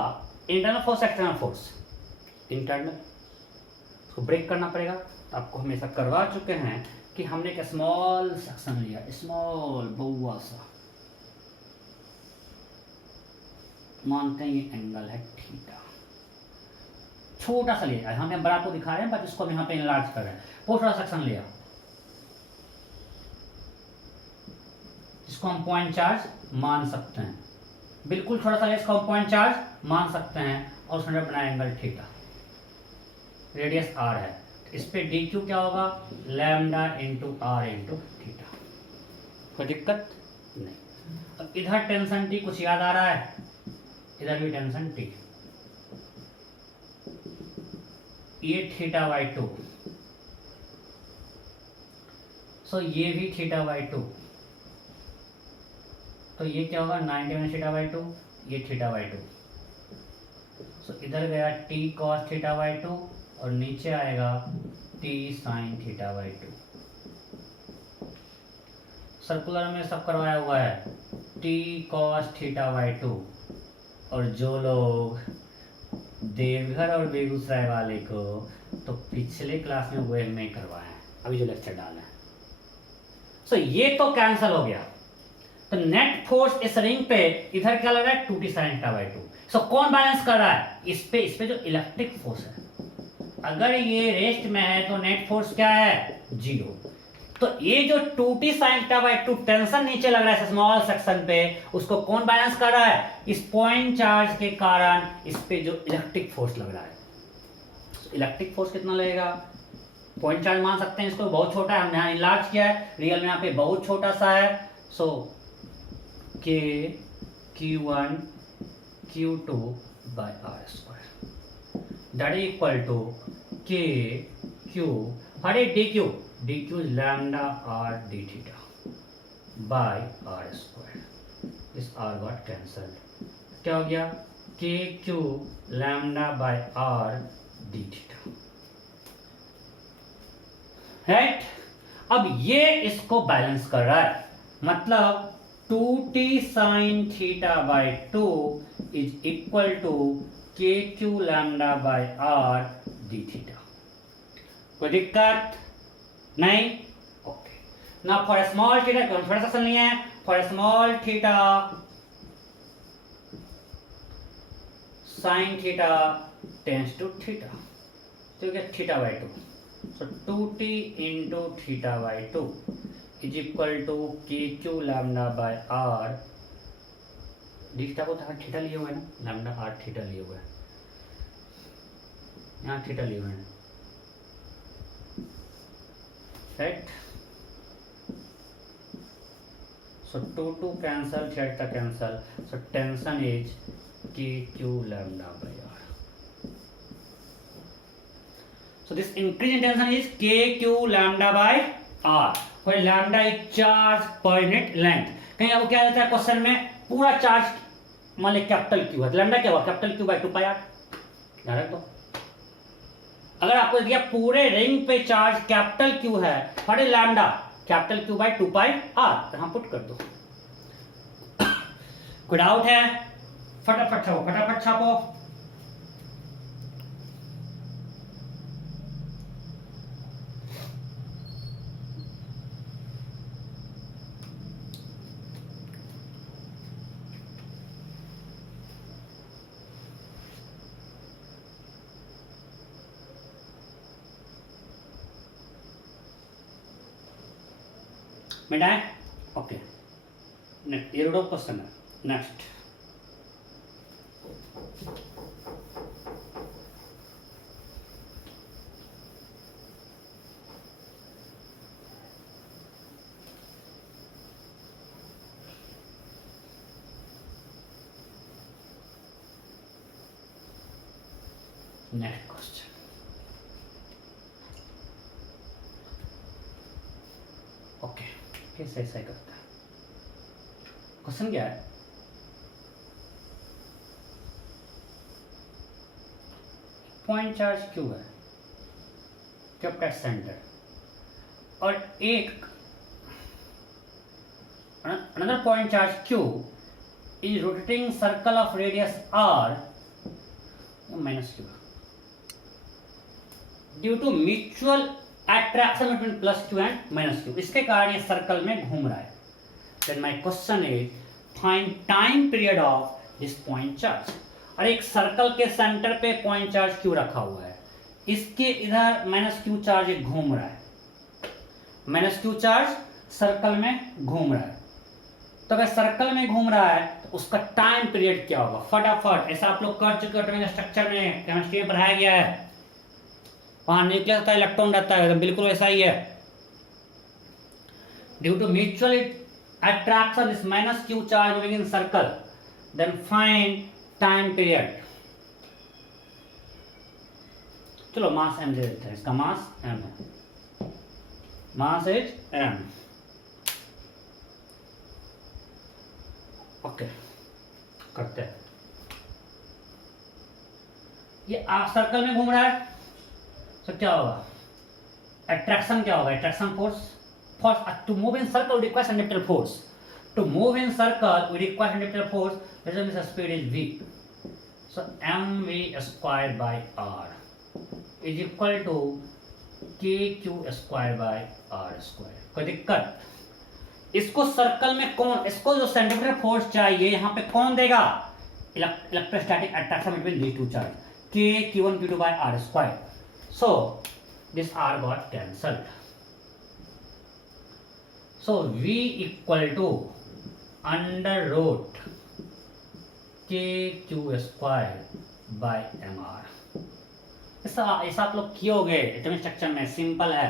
internal force external force, internal, उसको ब्रेक करना पड़ेगा। तो आपको हमेशा करवा चुके हैं कि हमने एक स्मॉल सेक्शन लिया, स्मॉल बउआ सा, मानते हैं ये एंगल है थीटा, छोटा सा लिया। हम बड़ा को दिखा रहे हैं, बट इसको हम यहाँ पे इनलार्ज कर रहे हैं। बहुत छोटा सेक्शन लिया, इसको हम पॉइंट चार्ज मान सकते हैं, बिल्कुल छोटा सा लिया, इसको हम पॉइंट चार्ज मान सकते हैं, और उसने बनाया एंगल थीटा, रेडियस आर है। इस पे डी क्यू क्या होगा, lambda into r into theta. कोई दिक्कत नहीं। अब इधर टेंशन टी कुछ याद आ रहा है, इधर भी टेंशन टी, ये थीटा बाई टू, सो ये भी थीटा बाई टू, तो ये क्या होगा 90 माइनस थीटा बाई टू, ये थीटा बाई टू। सो इधर गया T cos theta by to, और नीचे आएगा T sine theta by to. Circular में सब करवाया हुआ है, T cos theta by to. और जो लोग देवघर और बेगूसराय वाले को तो पिछले क्लास में वेव में करवाए हैं, अभी जो लेक्चर डाले हैं। सो ये तो कैंसिल हो गया। तो नेट फोर्स इस रिंग पे इधर क्या लग रहा है, 2t sin theta by two. So कौन बैलेंस कर रहा है, इस पे जो इलेक्ट्रिक फोर्स है। अगर ये रेस्ट में है तो नेट फोर्स क्या है, 0। तो ये जो 2t sin theta by to tension नीचे लग रहा है स्मॉल सेक्शन पे, उसको कौन बैलेंस कर रहा है, इस पॉइंट चार्ज के कारण इस पे जो इलेक्ट्रिक फोर्स लग रहा है। इलेक्ट्रिक फोर्स कितना लगेगा, पॉइंट चार्ज मान सकते हैं इसको, बहुत छोटा है, हमने यहाँ इनलार्ज किया है, रियल में यहाँ पे बहुत छोटा सा है। सो k Q1 Q2 by r square that is equal to के क्यू, अरे d q lambda r d theta by r square. इस आर गॉट कैंसल, क्या हो गया, k Q lambda by r d theta, right. अब ये इसको balance कर रहा है, मतलब 2t sin theta by two is equal to के Q lambda by r d theta. कोई दिक्कत नहीं, ओके। ना फॉर स्मॉल थीटा, थोड़ा सा सुन लिया है, for small theta sine theta tends to theta, तो क्या theta by two, so 2t into theta by two is equal to के Q lambda by r d theta को थीटा लिए हुए ना, लैम्डा आर थीटा लिए हुए, यहाँ थीटा लिए हुए हैं, right. So 2 cancel, theta cancel, so tension is k Q lambda by r. So this increase in tension is KQ lambda by R, where lambda is charge per unit length। कहीं आपको क्या देता है question में, पूरा charge मान ली capital Q है, लैम्डा क्या हुआ, capital Q by 2 pi r. Direct तो अगर आपको दिया पूरे रिंग पे चार्ज कैपिटल Q है, for lambda capital Q by 2 pi r, यहां पुट कर दो। कोई डाउट है, फटाफट छापो, फटाफट छापो। मिटा है, ओके। नेक्स्ट ये रूट ऑफ क्वेश्चन है, नेक्स्ट नेक्स्ट क्वेश्चन। ओके, कैसे ऐसा करता है? क्वेश्चन क्या है? पॉइंट चार्ज क्यू है kept at center, और एक another point charge q is rotating circle of radius r minus q due to mutual attraction between plus q and minus q. इसके कारण ये सर्कल में घूम रहा है. Then my question is find time period of this point charge. और एक circle के सेंटर पे पॉइंट चार्ज q रखा हुआ है, इसके इधर माइनस क्यू चार्ज घूम रहा है, माइनस क्यू चार्ज सर्कल में घूम रहा है. तो अगर सर्कल में घूम रहा है तो उसका टाइम पीरियड क्या होगा? फटाफट, ऐसा आप लोग कर चुके हो स्ट्रक्चर में, केमिस्ट्री में पढ़ाया गया है. वहां न्यूक्लियस होता है, इलेक्ट्रॉन रहता है, तो बिल्कुल वैसा ही है. ड्यू टू म्यूचुअल अट्रैक्शन इस minus q charge moving in circle, then find time period. चलो मास m दे देते हैं, इसका मास m है, मास इज m. ओके, करते हैं. ये सर्कल में घूम रहा है, तो क्या होगा? अट्रैक्शन क्या होगा? Attraction force. To move in circle requires centripetal force. To move in circle we require centripetal force. The speed is v. So mv square by r is equal to kq square by r square. कोई दिक्कत? इसको circle में कौन, इसको जो centripetal force चाहिए यहाँ पे कौन देगा? Electrostatic attraction between these two charge, k q1 q2 by r square. So this r got cancelled. So v equal to under root kq square by mr. ऐसा आप लोग कियोगे एटॉमिक स्ट्रक्चर में. Simple है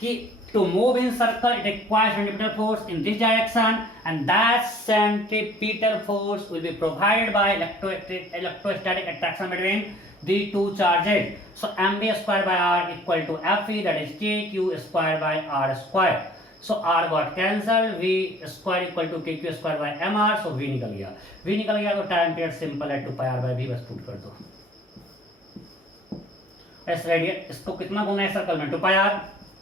कि to move in circle it requires centripetal force in this direction, and that centripetal force will be provided by electrostatic attraction between the two charges. So mv square by r equal to fe, that is kq square by r square. So r got cancelled, v square equal to kq square by mr. So v निकल गया. v निकल गया तो time period simple है 2 pi r by v. बस put कर दो. S radius, इसको कितना घूमना है सर्कल में? 2 pi r,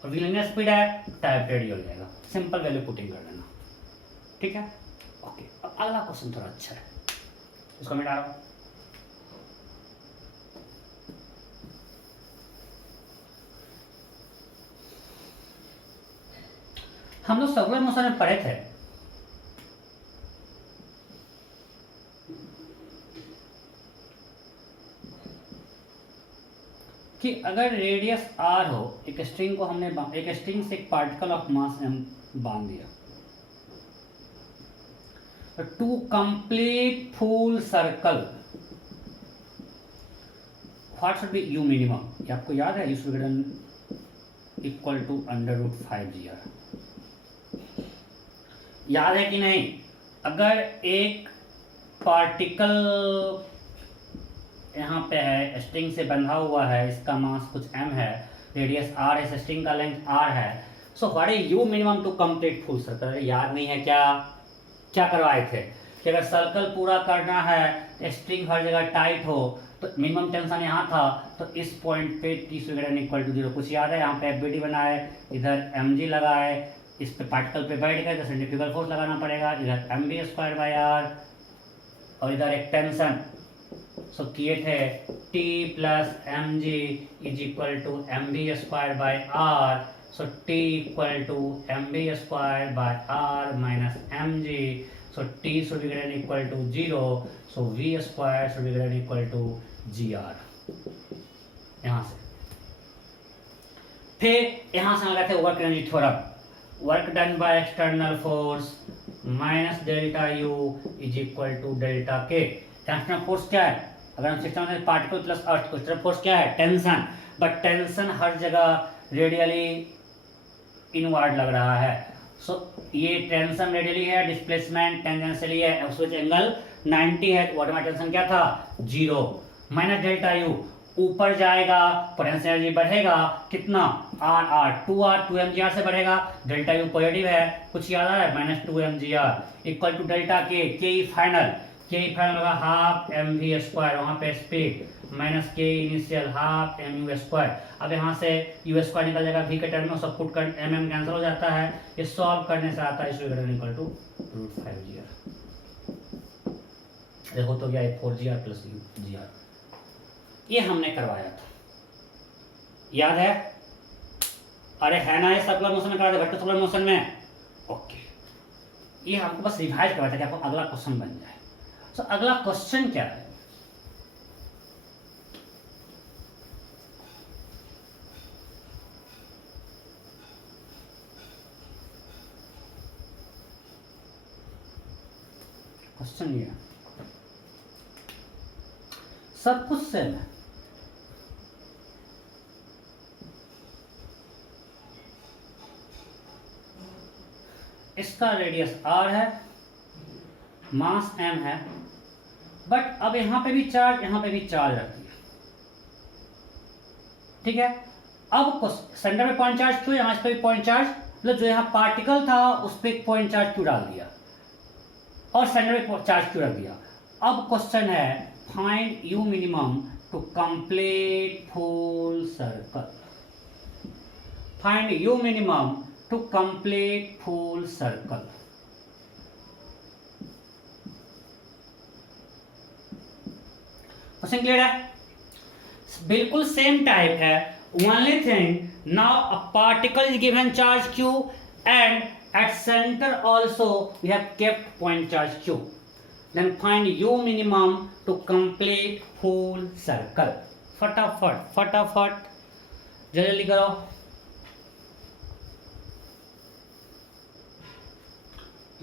और v लिनियर स्पीड है, टाइम पीरियड हो जाएगा. सिंपल वैल्यू पुटिंग कर देना. ठीक है, ओके. अब अगला क्वेश्चन थोड़ा अच्छा है, इसको मिटा रहा हूं. हम लोग सर्कुलर मोशन में पढ़े थे कि अगर रेडियस r हो, एक स्ट्रिंग को हमने एक स्ट्रिंग से एक पार्टिकल ऑफ मास m बांध दिया, तो to complete full circle what should be u minimum? ये आपको याद है? u विघटन इक्वल टू √5gr. याद है कि नहीं? अगर एक पार्टिकल यहाँ पे है, स्ट्रिंग से बंधा हुआ है, इसका मास कुछ m है, रेडियस r है, स्ट्रिंग का लेंथ r है, so what is u minimum to complete full circle? याद नहीं है क्या? क्या करवाए थे कि अगर सर्कल पूरा करना है, स्ट्रिंग हर जगह टाइट हो, तो मिनिमम टेंशन यहाँ था, तो इस पॉइंट पे t विघटन इक्वल टू 0. कुछ याद है? यहाँ पे FBD बनाए, इधर mg लगाए, इस पे पार्टिकल पे बैठ गए तो सेंट्रीफ्यूगल फोर्स लगाना पड़ेगा, इधर mv स्क्वायर बाय r, और इधर एक टेंशन. सो किए थे t plus mg is equal to mv square by r. So t equal to mv square by r minus mg. So t should be greater equal to 0. So v square should be greater equal to gr. यहाँ से फिर यहाँ से लगाते हैं work energy theorem. Work done by external force minus delta u is equal to delta k. External force क्या है? अगर हम सिस्टम में पार्टिकल प्लस अर्थ, एक्सटर्नल फोर्स क्या है? टेंशन. बट टेंशन हर जगह रेडियली इनवर्ड लग रहा है. सो ये टेंशन रेडियली है, डिस्प्लेसमेंट टेंजेंशियली है, उसमें एंगल 90 है, तो ऑटोमेटिक टेंशन क्या था? 0. माइनस डेल्टा u ऊपर जाएगा, पोटेंशियल एनर्जी बढ़ेगा कितना? आर आर 2 से बढ़ेगा, डेल्टा यू पॉजिटिव है, कुछ याद आ रहा है, minus 2mgr equal to delta k e final होगा हाफ एम वी स्क्वायर, वहाँ पे speed minus k initial half m u square. अब यहाँ से यू स्क्वायर निकल जाएगा v के टर्म में, सब पुट कर एम कैंसिल हो जाता है, ये सॉल्व करने से आता है इक्वल टू √5gr। देखो तो क्या है 4gr प्लस gr, ये हमने करवाया था, याद है? अरे है ना, ये सर्कुलर मोशन में कराया था, वेक्टर सर्कुलर मोशन में। ओके, ये हमको बस रिवाइज करवाया था कि आपको अगला क्वेश्चन बन जाए। तो अगला क्वेश्चन क्या है? क्वेश्चन ये सब कुछ सेम है, इसका रेडियस r है, मास m है, बट अब यहां पे भी चार्ज, यहां पे भी चार्ज रख दिया, ठीक है। अब सेंटर में पॉइंट चार्ज क्यों, यहां पे भी पॉइंट चार्ज, मतलब जो यहां पार्टिकल था उस पर एक पॉइंट चार्ज क्यों डाल दिया और सेंटर में चार्ज क्यों रख दिया। अब क्वेश्चन है find u minimum to complete full circle, find u minimum to complete full circle. Question clear है? बिल्कुल सेम टाइप है, only thing now a particle is given charge q एंड at center also we have kept point charge q, then find u minimum to complete full circle। फटाफट फटाफट जल्दी करो,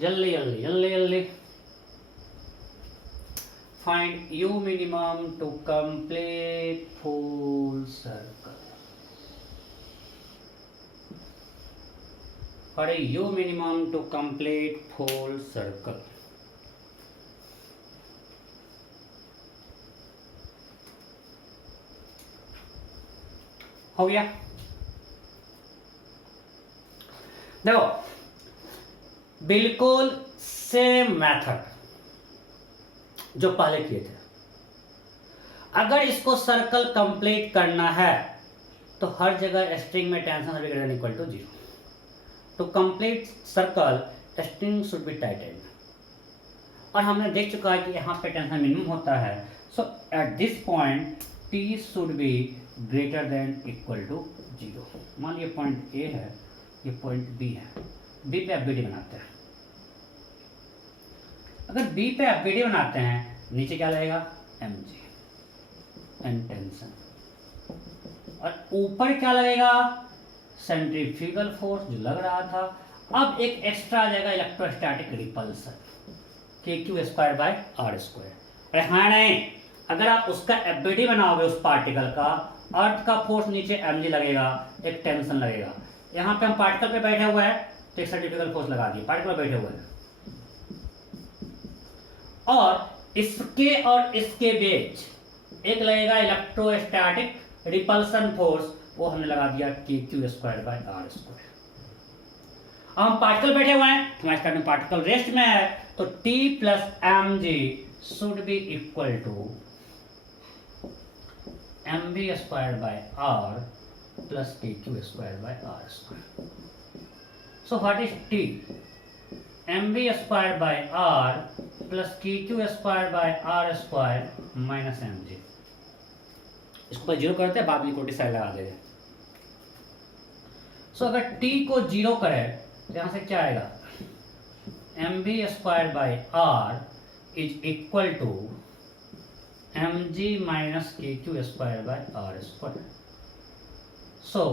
जल्दी जल्दी जल्दी जल्दी। find u minimum to complete full circle, for a u minimum to complete full circle। हो गया? देखो बिल्कुल सेम मेथड जो पहले किए थे, अगर इसको सर्कल कंप्लीट करना है तो हर जगह स्ट्रिंग में tension greater equal to 0। To complete circle string should be tightened, और हमने देख चुका है कि यहाँ पे टेंशन मिनिमम होता है। So at this point T should be greater than equal to 0। मान लीजिए पॉइंट A है, ये पॉइंट B है, B पे FBD बनाते हैं। अगर B पे FBD बनाते हैं, नीचे क्या लगेगा mg एंड टेंशन, और ऊपर क्या लगेगा सेंट्रीफ्यूगल फोर्स जो लग रहा था। अब एक एक्स्ट्रा आ जाएगा इलेक्ट्रोस्टैटिक रिपल्सन kq²/r²। अरे हाँ नहीं, अगर आप उसका FBD बनाओगे उस पार्टिकल का, अर्थ का फोर्स नीचे mg लगेगा, एक टेंशन लगेगा। यहाँ पे हम पार्टिकल पे बैठे हुए हैं तो एक सेंट्रीफ्यूगल फोर्स लगा दिए, पार्टिकल बैठे हुए हैं, और इसके और इसके बीच एक लगेगा इलेक्ट्रोस्टैटिक रिपल्सन फोर्स, वो हमने लगा दिया kq²/r²। अब हम पार्टिकल बैठे हुए हैं, हमारे स्टार्ट में पार्टिकल रेस्ट में है, तो T plus mg should be equal to mv²/r plus kq²/r²। So what is T? mv²/r plus kq²/r² minus mg। इसको 0 करते हैं, बाद में इक्वल साइड लगा देंगे। सो अगर T को 0 करें तो यहां से क्या आएगा, mv²/r is equal to mg minus kq²/r²। So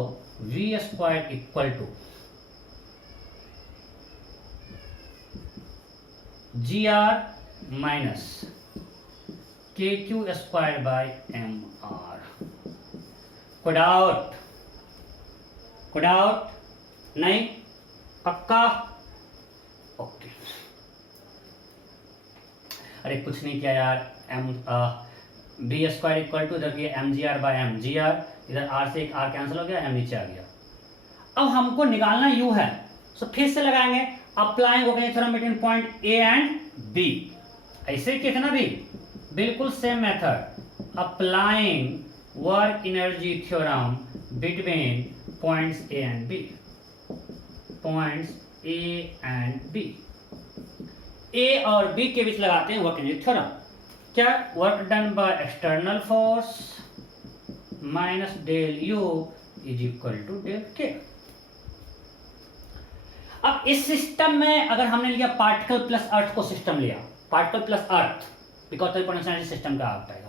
v² equal to gr minus kq²/mr। कोई डाउट? कोई डाउट नहीं? पक्का? ओके। अरे कुछ नहीं किया यार, b² इक्वल टू, इधर mgr/mgr, इधर r से एक r कैंसिल हो गया, m नीचे आ गया, अब हमको निकालना u है, सो फिर से लगाएंगे applying work energy theorem between point A and B. ऐसे कितना भी बिल्कुल same method, applying work energy theorem between points A and B, points A and B, A और बी के बीच लगाते हैं वर्क एनर्जी थ्योरम। क्या? Work done by external force minus del U is equal to del K. अब इस system में अगर हमने लिया पार्टिकल प्लस अर्थ को सिस्टम लिया, particle plus earth because potential system का आता है,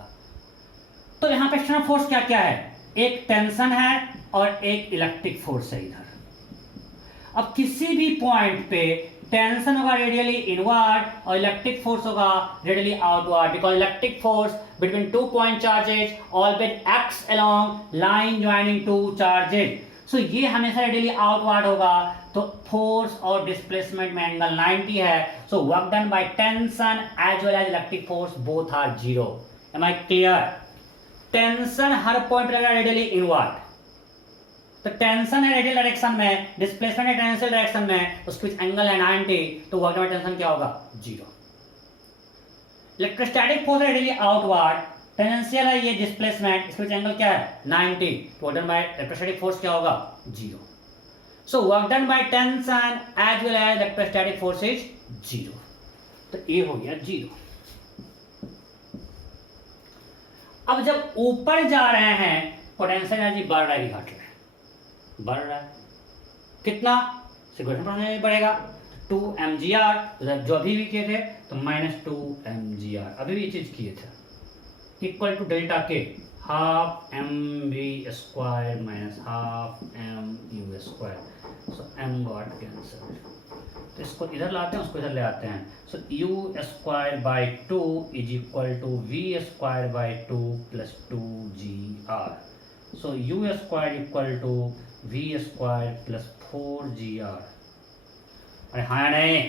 तो यहां पे एक्सटर्नल फोर्स क्या क्या है? एक टेंशन है और एक इलेक्ट्रिक फोर्स है इधर। अब किसी भी पॉइंट पे टेंशन होगा रेडियली इनवर्ड और इलेक्ट्रिक फोर्स होगा radially outward, because electric force between 2 point charges always acts along line joining two charges. So ये हमेशा रेडियली आउटवर्ड होगा, तो फोर्स और डिस्प्लेसमेंट में एंगल 90 है। So work done by tension as well as electric force both are zero. Am I clear? Tension हर point रहेगा radially inward, तो टेंशन है रेडियल डायरेक्शन में, डिस्प्लेसमेंट है टेंशियल डायरेक्शन में, उसके बीच एंगल है 90, तो वर्क डन बाय टेंशन क्या होगा? जीरो। इलेक्ट्रोस्टैटिक फोर्स है रेडियली आउटवर्ड, टेंशियल है ये डिस्प्लेसमेंट, इसके बीच एंगल क्या है? 90, तो work done by electrostatic force क्या होगा? Zero. So work done by tension as well as electrostatic force is zero, तो ये हो गया जीरो। अब जब ऊपर जा रहे हैं पोटेंशियल एनर्जी बढ़ रहा है कि घट रहा है? बढ़ रहा है। कितना? सिक्वेंस बढ़ेगा 2 mgr, जो अभी भी किए थे तो -2 mgr, अभी भी ये चीज किए थे, equal to delta K half mv square minus half mu square. So m got cancel, तो इसको इधर लाते हैं, उसको इधर ले आते हैं। So u square by 2 is equal to v square by 2 plus 2gr। So u square equal to v square plus 4gr। अरे हाँ नहीं,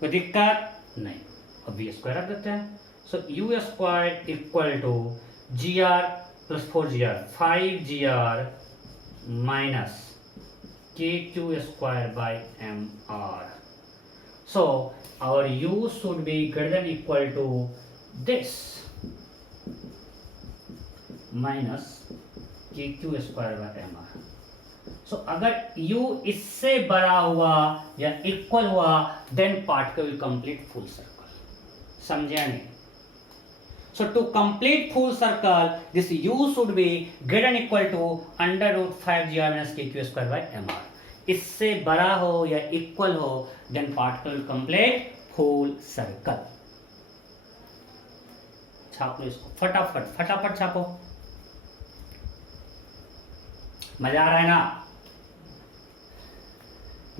कोई दिक्कत नहीं, अब v स्क्वायर रख देते हैं। So u square equal to gr plus 4gr, 5gr minus kq square by mr। सो our u should be greater than equal to this minus kq square by mr। So अगर u इससे बड़ा हुआ या equal हुआ then particle will complete full circle. समझे नहीं? So to complete full circle this u should be greater than equal to √5gr minus kq square by mr। इससे बड़ा हो या इक्वल हो then particle will complete full circle. छाप लो इसको फटाफट, फटाफट छापो। मजा आ रहा है ना?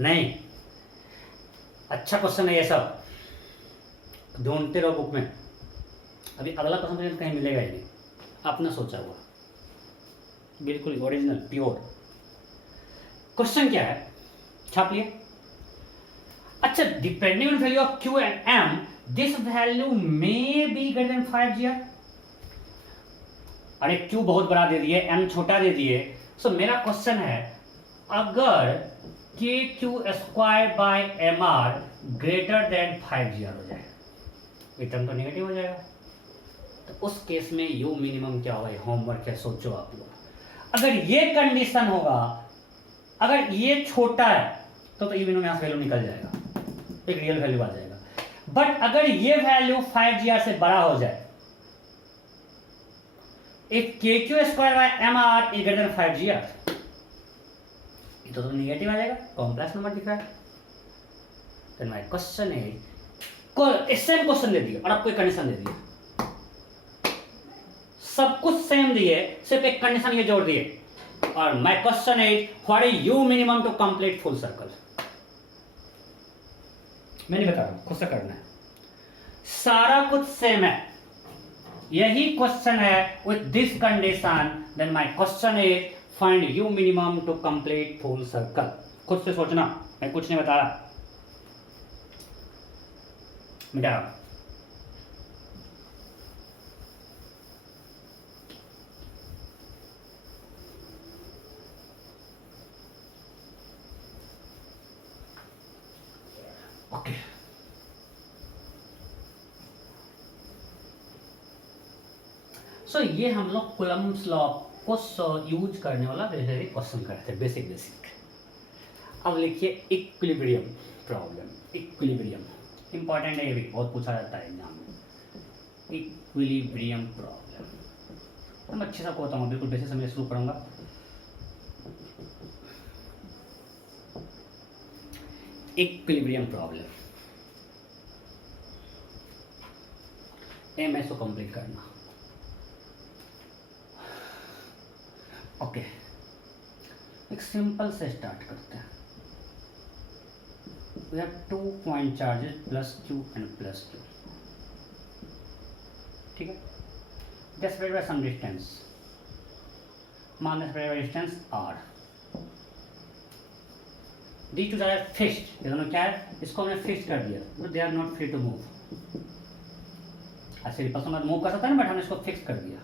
नहीं? अच्छा क्वेश्चन है ये सब, ढूंढते रहो बुक में। अभी अगला क्वेश्चन मुझे कहीं मिलेगा ही नहीं, आपने सोचा हुआ, बिल्कुल ओरिजिनल प्योर। क्वेश्चन क्या है? छाप लिए? अच्छा, depending on value of q and m this value may be greater then 5gr। अरे q बहुत बड़ा दे दिए, m छोटा दे दिए। सो मेरा क्वेश्चन है, अगर kq square bye mr greater than 5gr हो जाए, ये टर्म तो नेगेटिव हो जाएगा, तो उस केस में u मिनिमम क्या होगा? होमवर्क है, सोचो आप लोग। अगर ये कंडीशन होगा, अगर ये छोटा है तो u मिनिमम यहां से वैल्यू निकल जाएगा, एक रियल वैल्यू आ जाएगा। बट अगर ये वैल्यू 5gr से बड़ा हो जाए, if kq square bye mr is greater than 5gr, ये तो नेगेटिव आ जाएगा, कॉम्प्लेक्स नंबर दिख रहा है। Then my question is, same question दे दिया और आपको एक कंडीशन दे दिया, सब कुछ सेम दिए, सिर्फ एक कंडीशन ये जोड़ दिए। और my question is what is u minimum to complete full circle? मैं नहीं बता रहा हूं, खुद से करना है, सारा कुछ सेम है। यही क्वेश्चन है with this condition, then my question is find u minimum to complete full circle. खुद से सोचना, मैं कुछ नहीं बता रहा, मिटा रहा हूं। सो ये हम लोग कूलम्ब्स लॉ को यूज करने वाला क्वेश्चन करते हैं, बेसिक बेसिक। अब लिखिए इक्विलिब्रियम प्रॉब्लम। इक्विलिब्रियम इंपॉर्टेंट है, ये भी बहुत पूछा जाता है एग्जाम में। इक्विलिब्रियम प्रॉब्लम हम अच्छे से कहता हूँ, बिल्कुल बेसिक समझ शुरू करूँगा। इक्विलिब्रियम प्रॉब्लम एम एस को कंप्लीट करना। ओके, एक सिंपल से स्टार्ट करते हैं। We have 2 point charges plus q and plus q, ठीक है। They separated by some distance, मान लें separated by distance r। These two are fixed, ये दोनों क्या है, इसको हमने फिक्स कर दिया, but they are not free to move. ऐसे रिपल्सन में मूव कर सकता है ना, बट हमने इसको फिक्स कर दिया।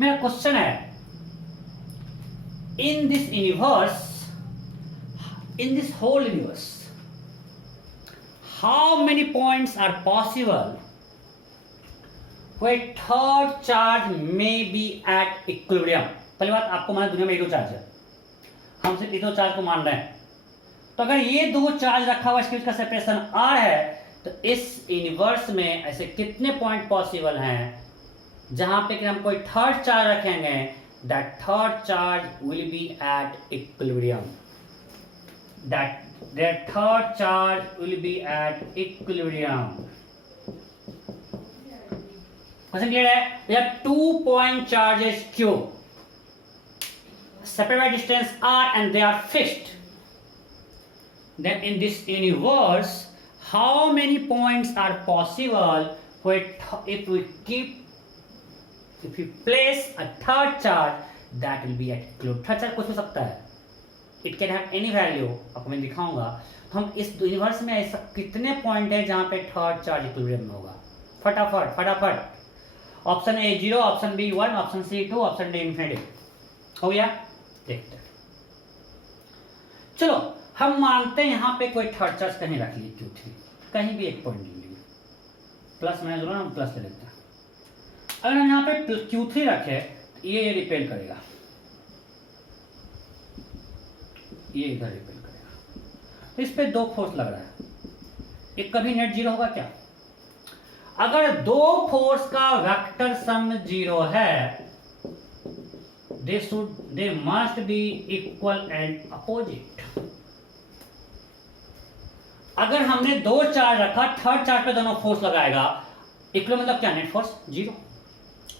मेरा क्वेश्चन है, in this universe, in this whole universe, how many points are possible where third charge may be at equilibrium? पहली बात, आपको माना दुनिया में ये दो चार्ज है, हम सिर्फ ये दो चार्ज को मान रहे हैं। तो अगर ये दो चार्ज रखा हुआ है, इसका सेपरेशन r है, तो इस यूनिवर्स में ऐसे कितने पॉइंट पॉसिबल हैं जहां पे कि हम कोई थर्ड चार्ज रखेंगे, that third charge will be at equilibrium, that third charge will be at equilibrium। Question clear है? we have 2 point charges q separated by distance r and they are fixed। then in this universe how many points are possible if we place a third charge that will be at equilibrium। Third charge कुछ हो सकता है, it can have any value, आपको मैं दिखाऊंगा। तो हम इस यूनिवर्स में ऐसा कितने पॉइंट है जहां पे थर्ड चार्ज इक्विलिब्रियम में होगा? फटाफट फटाफट। Option a 0, option b 1, option c 2, option d infinity. हो गया, देखते हैं। चलो हम मानते हैं यहां पे कोई थर्ड चार्ज कहीं रख ली Q3, कहीं भी एक पॉइंट ले लिए, प्लस माइनस दोनों, हम प्लस ले लेते हैं। अगर हम यहाँ पे Q3 रखे, ये रिपेल करेगा, ये इधर रिपेल करेगा, तो इस पे दो फोर्स लग रहा है, ये कभी नेट जीरो होगा क्या? अगर दो फोर्स का वेक्टर सम जीरो है, दे must B equal and opposite. अगर हमने दो चार्ज रखा, थर्ड चार्ज पे दोनों फोर्स लगाएगा, इक्वल मतलब क्या? Net force zero.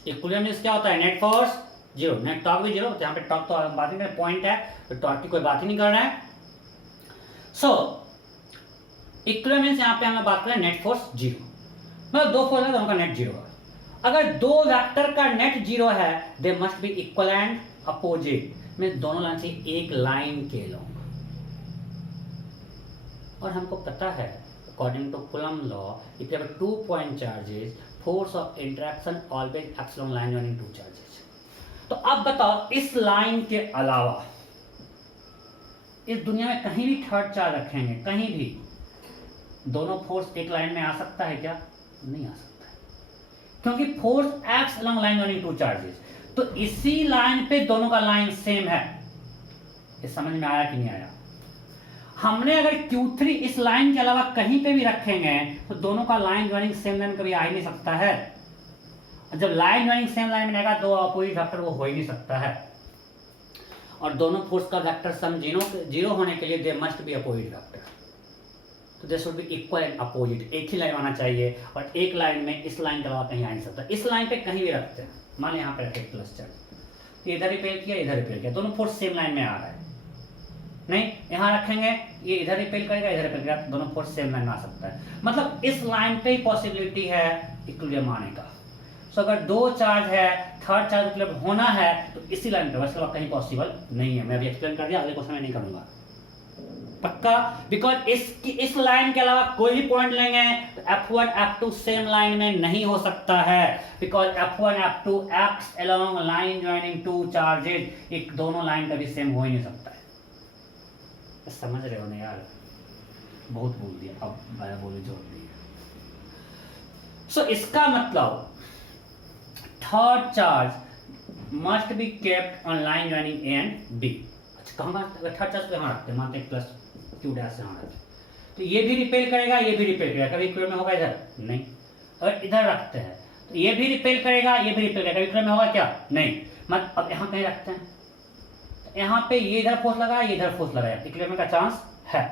Equilibrium means क्या होता है? Net force zero, net torque भी जीरो। यहाँ पे टॉर्क तो बात नहीं कर रहे, पॉइंट है तो टॉर्क की कोई बात ही नहीं कर रहा है। सो इक्विलिब्रियम मींस यहाँ पे हमें बात करें नेट फोर्स जीरो, मतलब दो फोर्स है, दोनों का नेट जीरो है। अगर दो वेक्टर का नेट जीरो है, दे must B equal and opposite. मैं दोनों लाइन से एक लाइन के लूंगा, और हमको पता है according to Coulomb law, if you have 2 point charges, force of interaction always epsilon line joining 2 charges। तो अब बताओ, इस लाइन के अलावा इस दुनिया में कहीं भी थर्ड चार्ज रखेंगे, कहीं भी दोनों फोर्स एक लाइन में आ सकता है क्या? नहीं आ सकता है, क्योंकि force acts along line joining 2 charges। तो इसी लाइन पे दोनों का लाइन सेम है। ये समझ में आया कि नहीं आया? हमने अगर Q3 इस लाइन के अलावा कहीं पे भी रखेंगे, तो दोनों का लाइन ज्वाइनिंग सेम लाइन कभी आ ही नहीं सकता है। जब लाइन ज्वाइनिंग सेम लाइन में आएगा, दो अपोजिट वेक्टर वो हो ही नहीं सकता है। और दोनों फोर्स का वेक्टर सम जीरो होने के लिए they must be opposite vector, तो they should be equal and opposite. एक ही लाइन आना चाहिए, और एक लाइन में इस लाइन के अलावा कहीं आ नहीं सकता। इस लाइन पे कहीं भी रखते हैं, मान यहाँ पे रखे प्लस चार्ज, इधर रिपेल किया, इधर रिपेल किया, दोनों फोर्स सेम लाइन में आ रहा है। नहीं, यहां रखेंगे, ये इधर रिपेल करेगा, इधर रिपेल करेगा, दोनों फोर्स सेम लाइन में आ सकता है। मतलब इस लाइन पे ही पॉसिबिलिटी है इक्विलिब्रियम आने का। सो अगर दो चार्ज है, थर्ड चार्ज इक्विलिब्रियम होना है, तो इसी लाइन पे, बस कहीं पॉसिबल नहीं है। मैं अभी एक्सप्लेन कर दिया, अगले क्वेश्चन में नहीं करूंगा पक्का, बिकॉज इस लाइन के अलावा कोई भी पॉइंट लेंगे तो F1 F2 सेम लाइन में नहीं हो सकता है, because F1 F2 acts along line joining 2 charges. एक दोनों लाइन कभी सेम हो ही नहीं सकता है। समझ रहे हो ना यार? बहुत बोल दिया, अब मैं बोले जोड़ दिया। सो इसका मतलब third charge must be kept on line joining a and b. अच्छा कहाँ अगर थर्ड चार्ज को यहाँ रखते हैं, मानते हैं प्लस क्यू डैश यहाँ रखते हैं, तो ये भी रिपेल करेगा, ये भी रिपेल करेगा, कभी इक्विलिब्रियम में होगा इधर नहीं। अगर इधर रखते हैं तो ये भी रिपेल करेगा, ये भी रिपेल करेगा, कभी इक्विलिब्रियम में होगा क्या नहीं। मत अब यहाँ कहीं रखते हैं, तो यहाँ पे ये इधर फोर्स लगाया, ये इधर फोर्स लगाया, इक्विलिब्रियम का चांस है।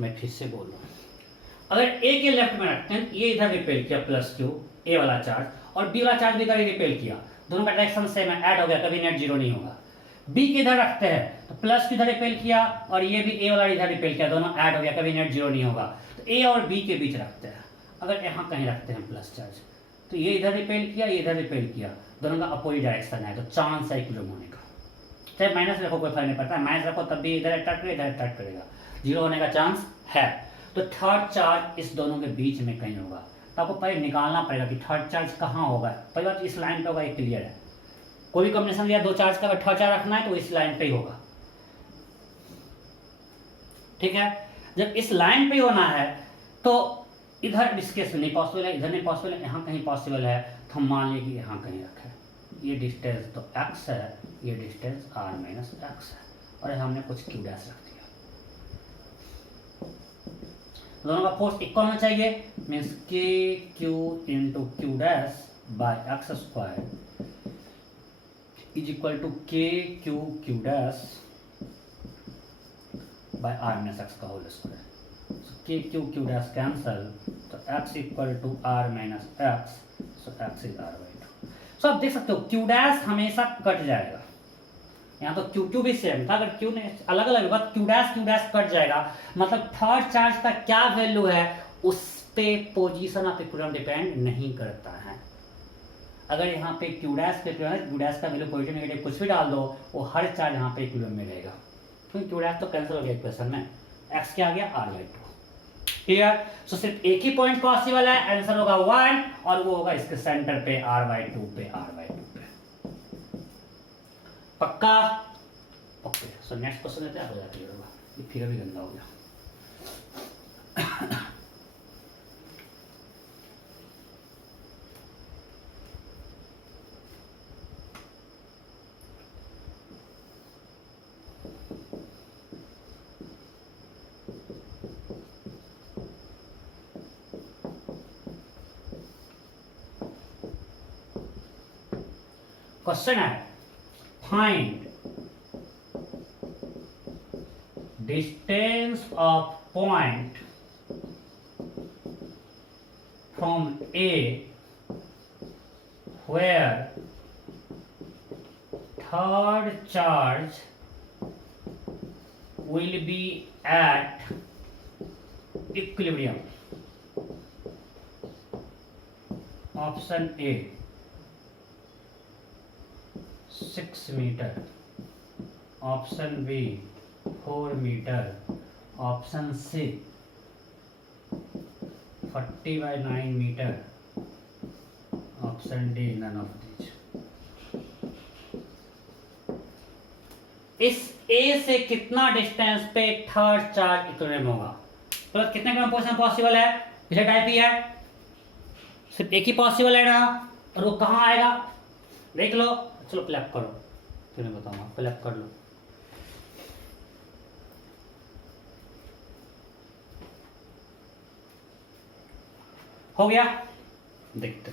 मैं फिर से बोल रहा हूँ, अगर ए के लेफ्ट में रखते हैं, ये इधर रिपेल किया प्लस क्यू ए वाला चार्ज, और बी वाला चार्ज भी इधर रिपेल किया, दोनों का डायरेक्शन सेम है, ऐड हो गया, कभी नेट जीरो नहीं होगा। बी के इधर रखते हैं तो प्लस क्यू इधर रिपेल किया, और ये भी ए वाला इधर रिपेल किया, दोनों ऐड हो गया, कभी नेट जीरो नहीं होगा। तो ए और बी के बीच रखते हैं, अगर यहाँ कहीं रखते हैं प्लस चार्ज, तो ये इधर रिपेल किया, ये इधर रिपेल किया, दोनों का अपोजिट डायरेक्शन है, तो चांस है इक्विलिब्रियम होने का। चाहे माइनस रखो कोई फर्क नहीं पड़ता, माइनस रखो तब भी इधर अट्रैक्ट करेगा, इधर अट्रैक्ट करेगा, जीरो होने का चांस है। तो थर्ड चार्ज इस दोनों के बीच में कहीं होगा, तो आपको पहले निकालना पड़ेगा कि थर्ड चार्ज कहाँ होगा। पहली बात इस लाइन पे होगा, ये क्लियर है। कोई भी कॉम्बिनेशन दिया दो चार्ज का, अगर थर्ड चार्ज रखना है तो इस लाइन पे ही होगा, ठीक है। जब इस लाइन पे होना है तो इधर इस केस में नहीं पॉसिबल है, इधर नहीं पॉसिबल है, यहाँ कहीं पॉसिबल है, तो हम मान लिए कि यहाँ कहीं रखें। ये डिस्टेंस तो x है, ये डिस्टेंस r माइनस x है, और हमने कुछ q डैश रख दिया। दोनों का फोर्स इक्वल होना चाहिए, means k q into Q dash by x square is equal to k q q dash by r minus x का whole square. k q q dash cancel, तो x equal to r minus x, so x is r by 2। सो आप देख सकते हो q dash हमेशा cut जाएगा, यहाँ तो q q भी सेम था, अगर q ने अलग अलग होगा q डैश कट जाएगा, मतलब थर्ड चार्ज का क्या वैल्यू है उस पे पोजीशन ऑफ इक्विलिब्रियम डिपेंड नहीं करता है। अगर यहाँ पे q डैश का वैल्यू पॉजिटिव नेगेटिव कुछ भी डाल दो, वो हर चार्ज यहाँ पे इक्विलिब्रियम में रहेगा, क्योंकि q डैश तो कैंसिल हो गया इक्वेशन में, x क्या आ गया r बाई 2। क्लियर। सो सिर्फ एक ही पॉइंट पॉसिबल है, आंसर होगा 1, और वो होगा इसके सेंटर पे r बाई 2 पे, r बाई 2 पे। पक्का? ओके। सो नेक्स्ट क्वेश्चन लेते हैं, हो जाता है, ये फिगर भी गंदा हो गया। क्वेश्चन है, find distance of point from A where third charge will be at equilibrium. Option A 6 meter, option B 4 meter, option C 40 by 9 meter, option D none of these. इस A से कितना distance पे third charge equilibrium होगा, तो कितने ग्राम position possible है, पिछले type ही है, सिर्फ एक ही पॉसिबल है ना, और वो कहाँ आएगा देख लो। चलो क्लैप करो, फिर मैं बताऊंगा, क्लैप कर लो। हो गया, देखते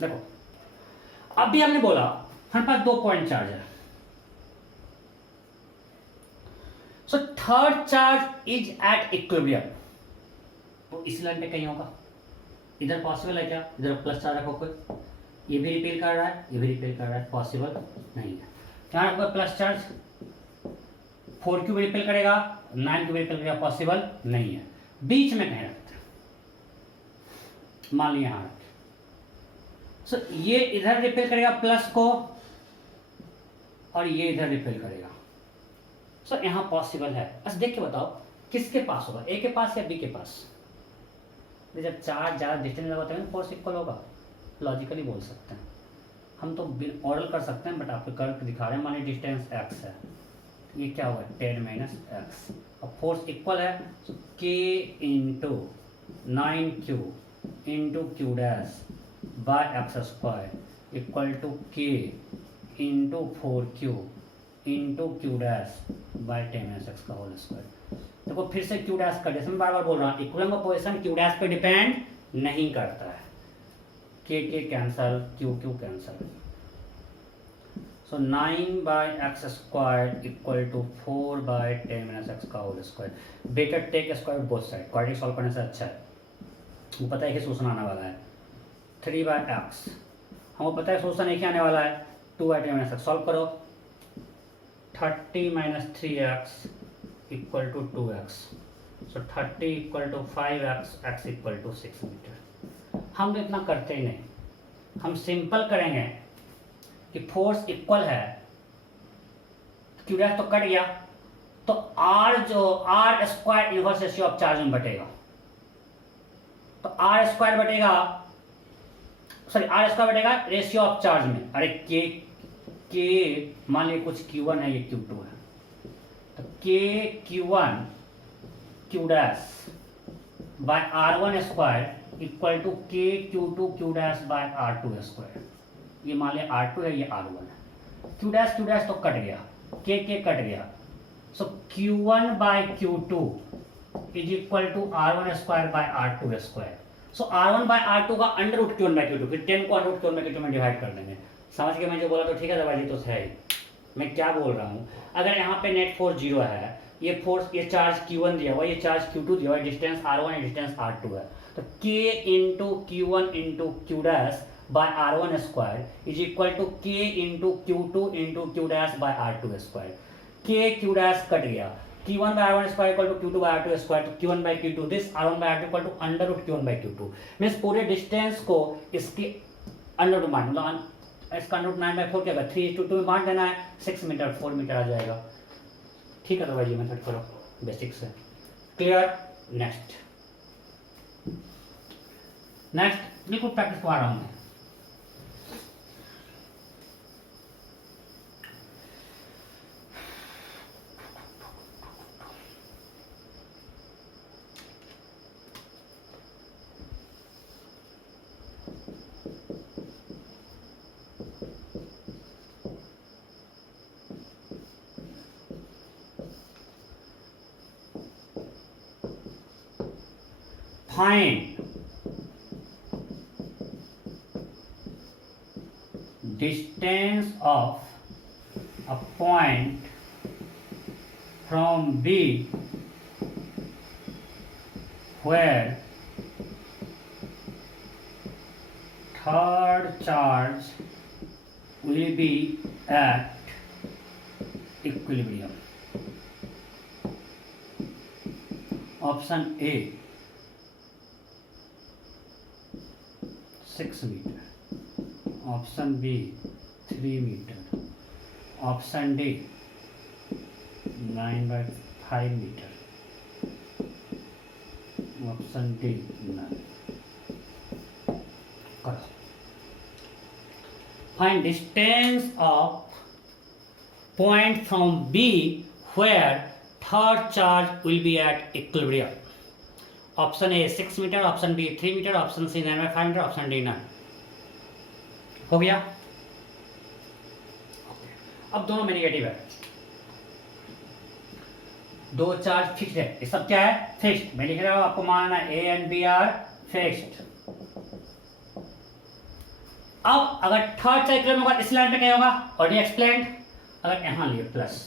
देखो, अभी हमने बोला हमारे पास 2 पॉइंट चार्ज है, सो third charge is at equilibrium, तो इस लाइन पे कहीं होगा, इधर पॉसिबल है क्या, इधर प्लस चार्ज रखो, कोई ये भी रिपेल कर रहा है, ये भी रिपेल कर रहा है, पॉसिबल नहीं है। यहाँ रखो प्लस चार्ज, 4 क्यूब रिपेल करेगा, 9 क्यूब रिपेल करेगा, पॉसिबल नहीं है। बीच में कहीं रखते हैं, मान लिया यहाँ रखते, सो ये इधर रिपेल करेगा प्लस को, और ये इधर रिपेल करेगा, सो यहाँ पॉसिबल है। बस देख के बताओ किसके पास होगा, ए के पास या बी के पास। जब चार्ज ज़्यादा डिस्टेंस लगाते हैं फोर्स इक्वल होगा, लॉजिकली बोल सकते हैं हम, तो ऑरल कर सकते हैं, बट आपको करके दिखा रहे हैं। मानिए डिस्टेंस x है, ये क्या होगा 10 माइनस एक्स। अब फोर्स इक्वल है तो k into 9q into Q dash by x square equal to k into 4q into Q dash by 10 minus x का होल स्क्वायर। देखो फिर से क्यू डैश का, जैसे मैं बार बार बोल रहा हूँ इक्विलिब्रियम का पोजीशन क्यू डैश पे डिपेंड नहीं करता है। K cancel, q cancel. So 9 by x square equal to 4 by 10 minus x का whole square. Better take square both side, quadratic solve करने से अच्छा है। वो पता है कि सोल्यूशन आने वाला है 3 बाय एक्स, हमको पता है सोल्यूशन एक ही आने वाला है 2 बाय 10 माइनस एक्स। सॉल्व करो 30 minus 3x equal to 2x। So 30 equal to 5x, x equal to 6 metre. हम तो इतना करते ही नहीं, हम सिंपल करेंगे कि फोर्स इक्वल है, क्यू डैश तो कट गया, तो r जो r square inverse ratio of charge में बटेगा, तो r स्क्वायर बटेगा, सॉरी r स्क्वायर बटेगा रेशियो ऑफ चार्ज में। अरे के मान लीजिए कुछ Q1 है, ये Q2 है, तो k Q1 Q dash by R1 square equal to k Q2 Q dash by R2 square. ये मान लिया R2 है, ये R1 है। Q डैश तो कट गया, के कट गया। So Q1 by Q2 is equal to R1 square by R2 square. So R1 by R2 का under root Q1 by Q2, फिर 10 को under root Q1 by Q2 में divide कर देंगे। समझ के मैं जो बोला तो ठीक है दवाई जी, तो है ही। मैं क्या बोल रहा हूँ, अगर यहाँ पे नेट फोर्स 0 है, ये फोर्स, ये चार्ज Q1 दिया हुआ, ये चार्ज Q2 दिया हुआ, डिस्टेंस R1 है, डिस्टेंस R2 है, तो K इंटू Q1 इंटू Q dash by R1 square is equal to K into Q2 into Q dash by R2 square. K Q dash cut गया, Q1 by R1 square equal to Q2 by R2 square, तो Q1 by Q2 this R1 by R2 equal to under root Q1 by Q2। Means पूरे distance को इसके under root मान, मतलब इसका under root 9/4 क्या होगा, 3:2 में बांट देना है, 6 मीटर 4 मीटर आ जाएगा। ठीक है, तो भाई ये मेथड करो बेसिक से। क्लियर? नेक्स्ट बिल्कुल प्रैक्टिस करवा रहा हूँ मैं। Find distance of a point from B where third charge will be at equilibrium. Option A 6 meter, option B 3 meter, option D 9/5 meter, option D none. करो। Find distance of point from B where third charge will be at equilibrium. Option a 6 metre, option b 3 metre, option c 9/5 metre, option d none. हो गया? अब दोनों में negative है, दो charge fixed है, ये सब क्या है, फिक्स्ड। मैं लिख रहा हूं, आपको मानना a and b are fixed. अब अगर थर्ड साइकिल में होगा, इस लाइन पे क्या होगा, ऑलरेडी एक्सप्लेन्ड। अगर यहां लिए प्लस,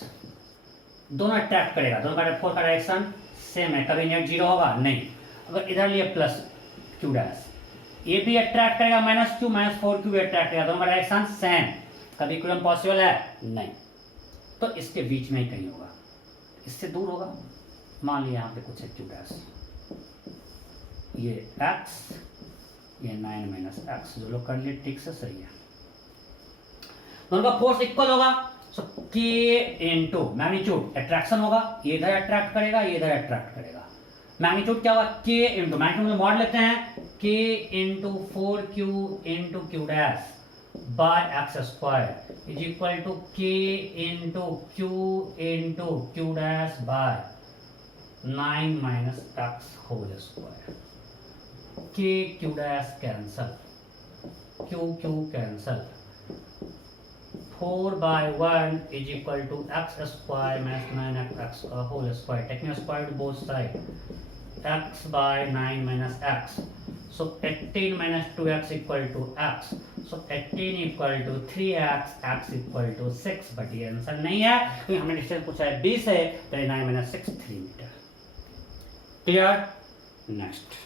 दोनों अट्रैक्ट करेगा, दोनों का फोर्स का डायरेक्शन सेम है, कभी नेट 0 होगा नहीं। अगर इधर लिए प्लस क्यू डैश, ये भी अट्रैक्ट करेगा -q -4q भी अट्रैक्ट करेगा, दोनों का डायरेक्शन सेम, कभी इक्विलिब्रियम पॉसिबल है नहीं। तो इसके बीच में ही कहीं होगा, इससे दूर होगा। मान लिया यहाँ पे कुछ है क्यू डैश, ये x, ये 9 - x, जो लोग कर लिए ठीक से सही है। दोनों का फोर्स इक्वल होगा, सो k इंटू मैग्नीट्यूड, अट्रैक्शन होगा, ये इधर अट्रैक्ट करेगा, ये इधर अट्रैक्ट करेगा। मैग्नीट्यूड क्या होगा, k इंटू, मैग्नीट्यूड में मॉड लेते हैं, k into 4q into Q dash by x square is equal to k into q dash by 9 minus x whole square. k q dash cancel, q cancel. 4 by 1 is equal to x square minus 9x whole square. Taking a square to both sides. X by 9 minus x. So 18 minus 2x equal to x. So 18 equal to 3x, x equal to 6. But ये answer नहीं है क्योंकि हमने distance पूछा है 20 है, तो 9 minus 6 3 metre. Clear? Next.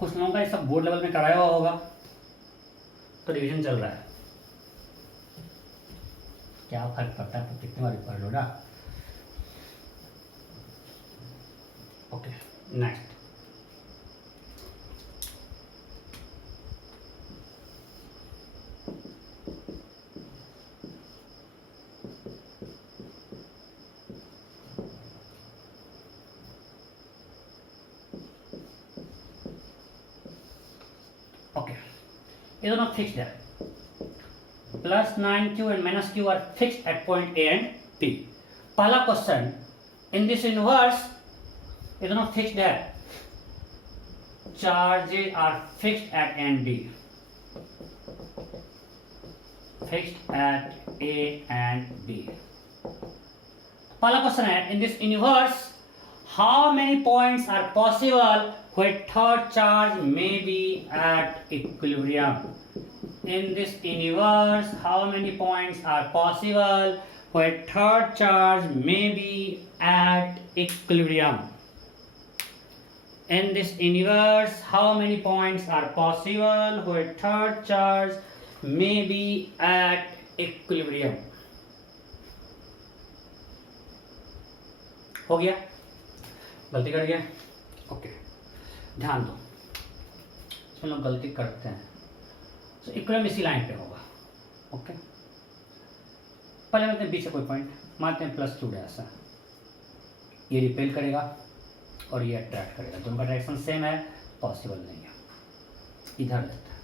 कुछ लोगों का ये सब बोर्ड लेवल में कराया हुआ होगा, तो रिवीजन चल रहा है. क्या फर्क पड़ता है, तो कितनी बार पढ़ लो ना. Okay, next. ओके, ये दोनों फिक्स्ड है. Plus 9q and minus q are fixed at point A and P. पहला क्वेश्चन, in this inverse, ये दोनों फिक्स्ड है. Charges are fixed at A and B. Fixed at A and B. पहला question है, in this inverse, how many points are possible where third charge may be at equilibrium? In this inverse, how many points are possible where third charge may be at equilibrium? In this inverse, how many points are possible where third charge may be at equilibrium? हो गया? गलती कर गया? Okay, ध्यान दो. इसमें लोग गलती करते हैं. तो इक्विलिब्रियम इसी लाइन पे होगा. ओके, पहले मानते हैं बीच से कोई पॉइंट, मानते हैं प्लस 2 डैश है. ये रिपेल करेगा और ये अट्रैक्ट करेगा. दोनों का डायरेक्शन सेम है, पॉसिबल नहीं है. इधर लेते हैं,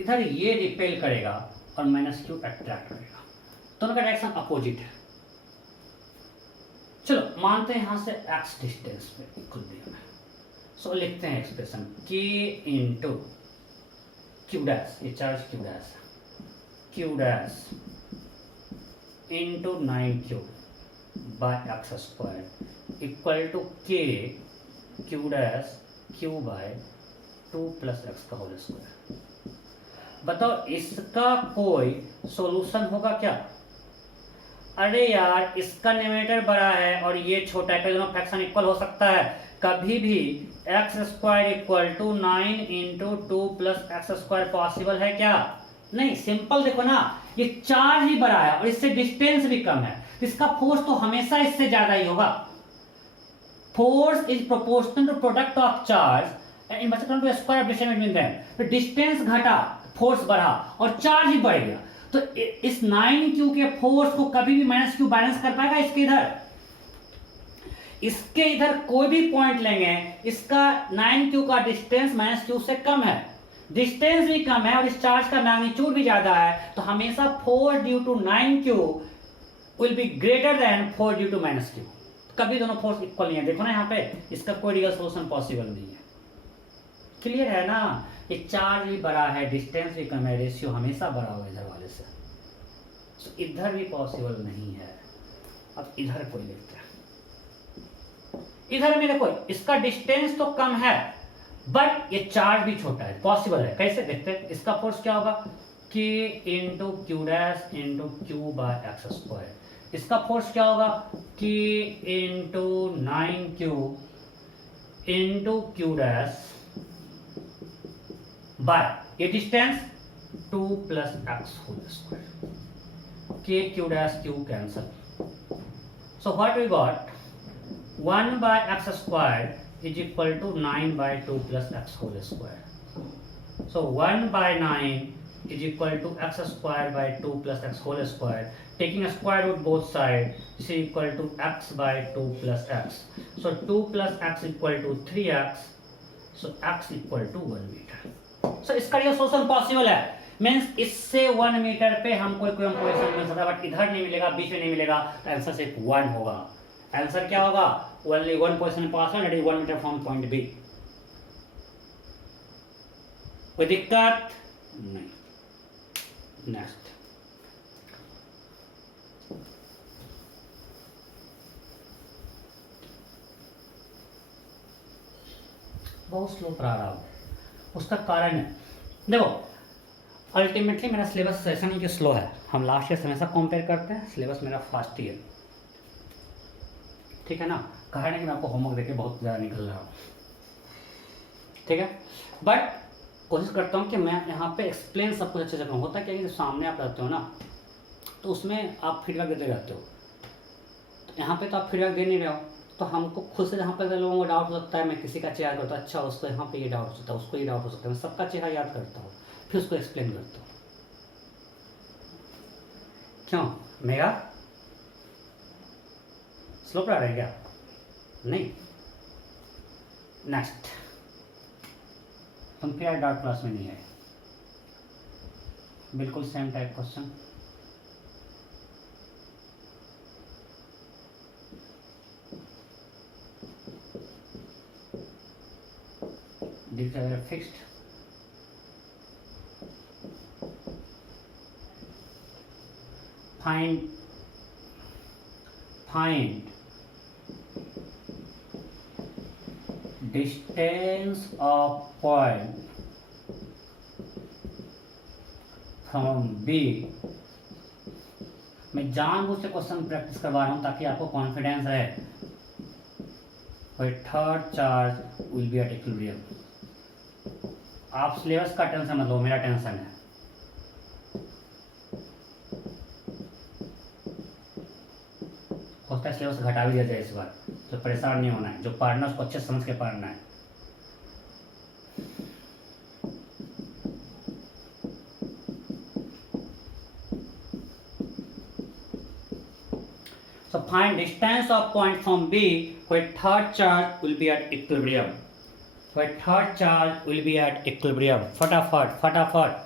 इधर ये रिपेल करेगा और माइनस क्यू अट्रैक्ट करेगा. दोनों का डायरेक्शन अपोजिट है. चलो मानते हैं यहां से एक्स डिस्टेंस पे इक्विलिब्रियम है. सो लिखते हैं expression k into Q dash, ये charge q dash into 9q by x square equal to k Q dash q by 2 plus x का होल स्क्वायर. बताओ इसका कोई सॉल्यूशन होगा क्या? अरे यार, इसका न्यूमरेटर बड़ा है और ये छोटा है, दोनों फ्रैक्शन इक्वल हो सकता है. कभी भी x square equal to 9 into 2 plus x square possible है क्या? नहीं. सिंपल देखो ना, ये चार्ज ही बड़ा है और इससे डिस्टेंस भी कम है, तो इसका फोर्स तो हमेशा इससे ज्यादा ही होगा. Force is proportional to product of charge into square of distance between them. तो डिस्टेंस घटा, फोर्स बढ़ा और चार्ज ही बढ़ गया. तो इस 9q के फोर्स को कभी भी माइनस क्यू बैलेंस कर पाएगा इसके इधर? इसके इधर कोई भी पॉइंट लेंगे, इसका 9q का डिस्टेंस माइनस क्यू से कम है, डिस्टेंस भी कम है और इस चार्ज का मैग्नीट्यूड भी ज्यादा है. तो हमेशा 4 due to 9q will be greater than 4 due to minus q. कभी दोनों फोर्स इक्वल नहीं है. देखो ना यहाँ पे, इसका कोई रियल सोल्यूशन पॉसिबल नहीं है. क्लियर है ना? ये चार्ज भी बड़ा है, डिस्टेंस भी कम है, रेशियो हमेशा बड़ा होगा इधर वाले से. तो इधर भी पॉसिबल नहीं है. अब इधर कोई देखते हैं. इधर में देखो, इसका डिस्टेंस तो कम है बट ये चार्ज भी छोटा है, पॉसिबल है. कैसे देखते हैं? इसका फोर्स क्या होगा? k into Q dash into q by x square. इसका फोर्स क्या होगा? k into 9q into Q dash by ये distance 2 plus x whole square. k q dash q cancel. So what we got? 1 by x square is equal to 9 by 2 plus x whole square. So 1 by 9 is equal to x square by 2 plus x whole square. Taking a square root both sides, this is equal to x by 2 plus x. So 2 plus x equal to 3x. So x equal to 1 meter. So इसका ये solution possible है, means इससे 1 metre पे हमको equation मिल सकता है, but इधर नहीं मिलेगा, बीच में नहीं मिलेगा, तो आंसर सिर्फ 1 होगा. आंसर क्या होगा? Only 1 position possible, that is 1 metre from point b. कोई दिक्कत नहीं. नेक्स्ट, बहुत स्लो पढ़ा रहा हूँ, उसका कारण है, देखो अल्टीमेटली मेरा सिलेबस ऐसा नहीं कि स्लो है, हम लास्ट ईयर से हमेशा कंपेयर करते हैं, सिलेबस मेरा फास्ट ही है, ठीक है ना. कारण है कि मैं आपको होमवर्क देके बहुत ज़्यादा निकल रहा हूँ, ठीक है, बट कोशिश करता हूँ कि मैं यहाँ पे एक्सप्लेन सब कुछ अच्छे से करूँ. होता क्या है कि जब सामने आप रहते हो ना, तो उसमें आप फीडबैक देते रहते हो, तो यहाँ पे तो आप फीडबैक दे नहीं रहे हो, तो हमको खुद से यहाँ पर लोगों को डाउट हो सकता है, मैं किसी का चेहरा करता हूँ, अच्छा उसको यहाँ पे ये डाउट हो सकता है, उसको ये डाउट हो सकता है, मैं सबका चेहरा याद करता हूँ, फिर उसको एक्सप्लेन करता हूँ. क्यों मेगा स्लो पढ़ा रहे क्या? नहीं. नेक्स्ट, तुम फिर डाउट क्लास में नहीं आए, बिल्कुल same type question. These are fixed. Find distance of point from B. मैं जानबूझ से क्वेश्चन प्रैक्टिस करवा रहा हूँ ताकि आपको कॉन्फिडेंस रहे. Third charge will be at equilibrium. आप सिलेबस का टेंशन मत लो, मेरा टेंशन है. होता है सिलेबस घटा भी दिया जाए इस बार, तो परेशान नहीं होना है, जो पढ़ना उसको अच्छे समझ के पढ़ना है. So find distance of point from B where third charge will be at equilibrium. Where third charge will be at equilibrium. फटाफट फटाफट.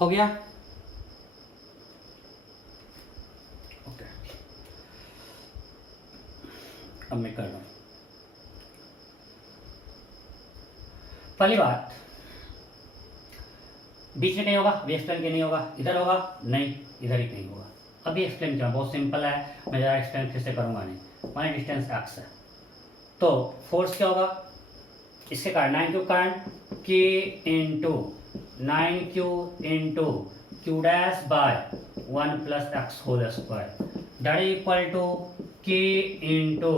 हो गया? ओके, अब मैं कर रहा हूं. पहली बात, बीच में नहीं होगा, अभी एक्सप्लेन के नहीं होगा, इधर होगा नहीं, इधर ही कहीं होगा. अभी एक्सप्लेन किया, बहुत सिंपल है, मैं ज़रा एक्सप्लेन फिर से करूंगा नहीं. माने डिस्टेंस एक्स है, तो फोर्स क्या होगा? इसके कारण 9 क्यू कारण के into 9q into Q dash by 1 plus x whole square, that is equal to k into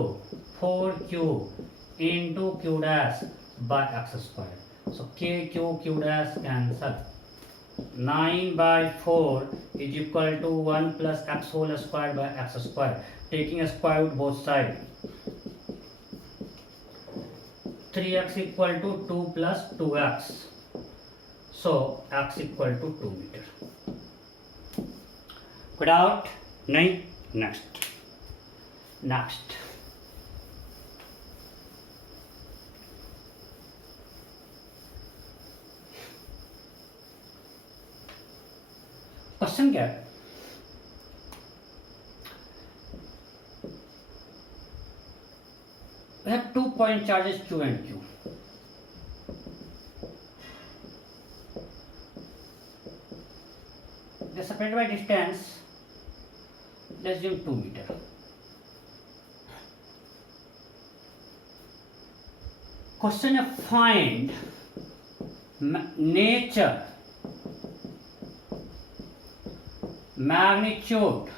4q into Q dash by x square. So k Q dash cancel. 9/4 is equal to 1 plus x whole square by x square. Taking a square root both sides. 3x equal to 2 plus 2x. So x equal to 2 meter. Good out? नहीं? Next. Question क्या है? We have 2 point charges Q and Q. They are separated by distance, let's assume 2 meter. Question of find nature, magnitude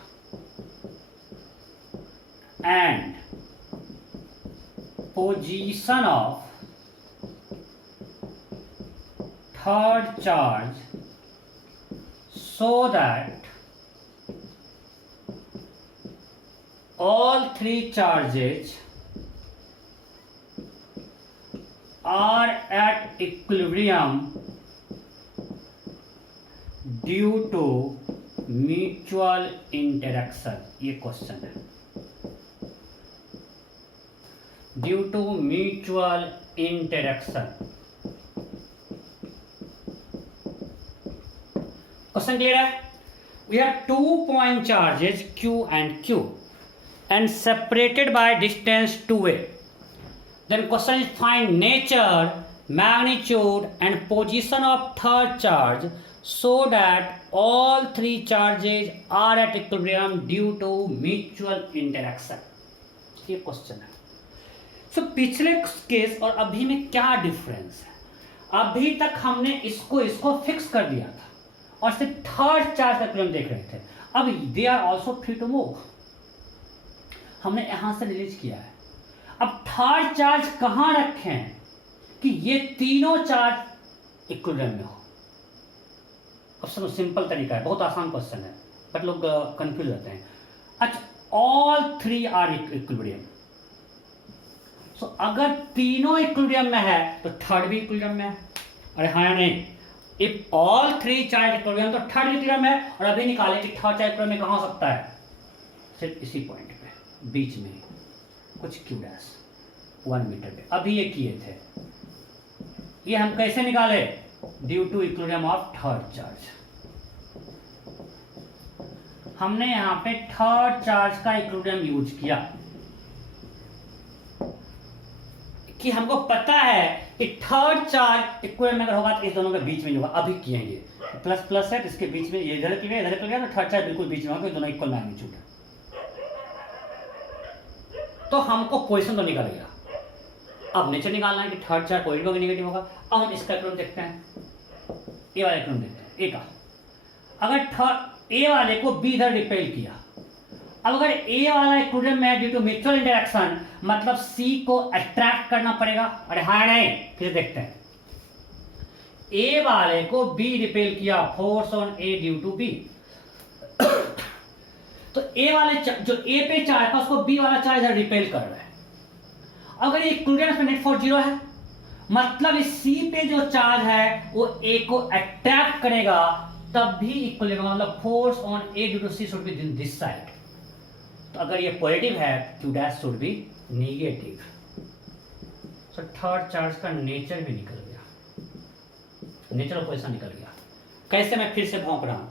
and position of third charge so that all three charges are at equilibrium due to mutual interaction. ये question है, due to mutual interaction. Question clear है? We have 2 point charges Q and Q and separated by distance 2a. Then question is find nature, magnitude and position of third charge so that all three charges are at equilibrium due to mutual interaction. ये question है। सो पिछले case और अभी में क्या difference है? अभी तक हमने इसको फिक्स कर दिया था और सिर्फ थर्ड चार्ज का इक्विलिब्रियम देख रहे थे। अब they are also free to move, हमने यहां से रिलीज किया है। अब थर्ड चार्ज कहां रखे हैं कि ये तीनों चार्ज इक्विलिब्रियम में हो? अब सब सिंपल तरीका है, बहुत आसान क्वेश्चन है, बट लोग कंफ्यूज रहते हैं। अच्छा, ऑल थ्री आर इक्विलिब्रियम। सो अगर तीनों इक्विलिब्रियम में है तो थर्ड भी इक्विलिब्रियम में है। अरे हाँ या नहीं? If all three charge equilibrium तो थर्ड इक्विलिब्रियम है। और अभी निकाले कि थर्ड चार्ज इक्विलिब्रियम में कहां हो सकता है? सिर्फ इसी पॉइंट पे, बीच में कुछ क्यू डैश 1 मीटर पे। अभी ये किए थे, ये हम कैसे निकाले? Due to equilibrium of third charge. हमने यहां पे थर्ड चार्ज का इक्विलिब्रियम यूज किया कि हमको पता है कि थर्ड चार्ज इक्विलिब्रियम अगर होगा तो इस दोनों के बीच में होगा। अभी किए ये प्लस प्लस है, इसके बीच में ये इधर किया इधर किया, तो थर्ड चार्ज बिल्कुल बीच में होगा, दोनों इक्वल मैग्नीट्यूड है। तो हमको पोजीशन तो निकल गया। अब नेचर निकालना है कि थर्ड चार्ज पॉजिटिव होगा नेगेटिव होगा। अब हम इसका इक्विलिब्रियम देखते हैं, ए वाला इक्विलिब्रियम देखते हैं। ए का अगर थर्ड ए वाले को बी इधर रिपेल किया, अब अगर ए वाला इक्विलिब्रियम में ड्यू टू म्यूचुअल इंटरेक्शन, मतलब सी को अट्रैक्ट करना पड़ेगा। अरे हाँ नहीं, फिर देखते हैं। ए वाले को बी रिपेल किया, force on A due to b. तो ए वाले जो ए पे चार्ज था उसको बी वाला चार्ज रिपेल कर रहा है। अगर ये इक्विलिब्रियम में नेट फोर्स 0 है, मतलब इस सी पे जो चार्ज है वो ए को अट्रैक्ट करेगा, तब भी इक्विलिब्रियम, मतलब force on A due to c should be this side. तो अगर ये पॉजिटिव है, q dash should be negative. So third charge का नेचर भी निकल गया, नेचर ऑफ पोजीशन निकल गया। कैसे? मैं फिर से भौंक रहा हूं।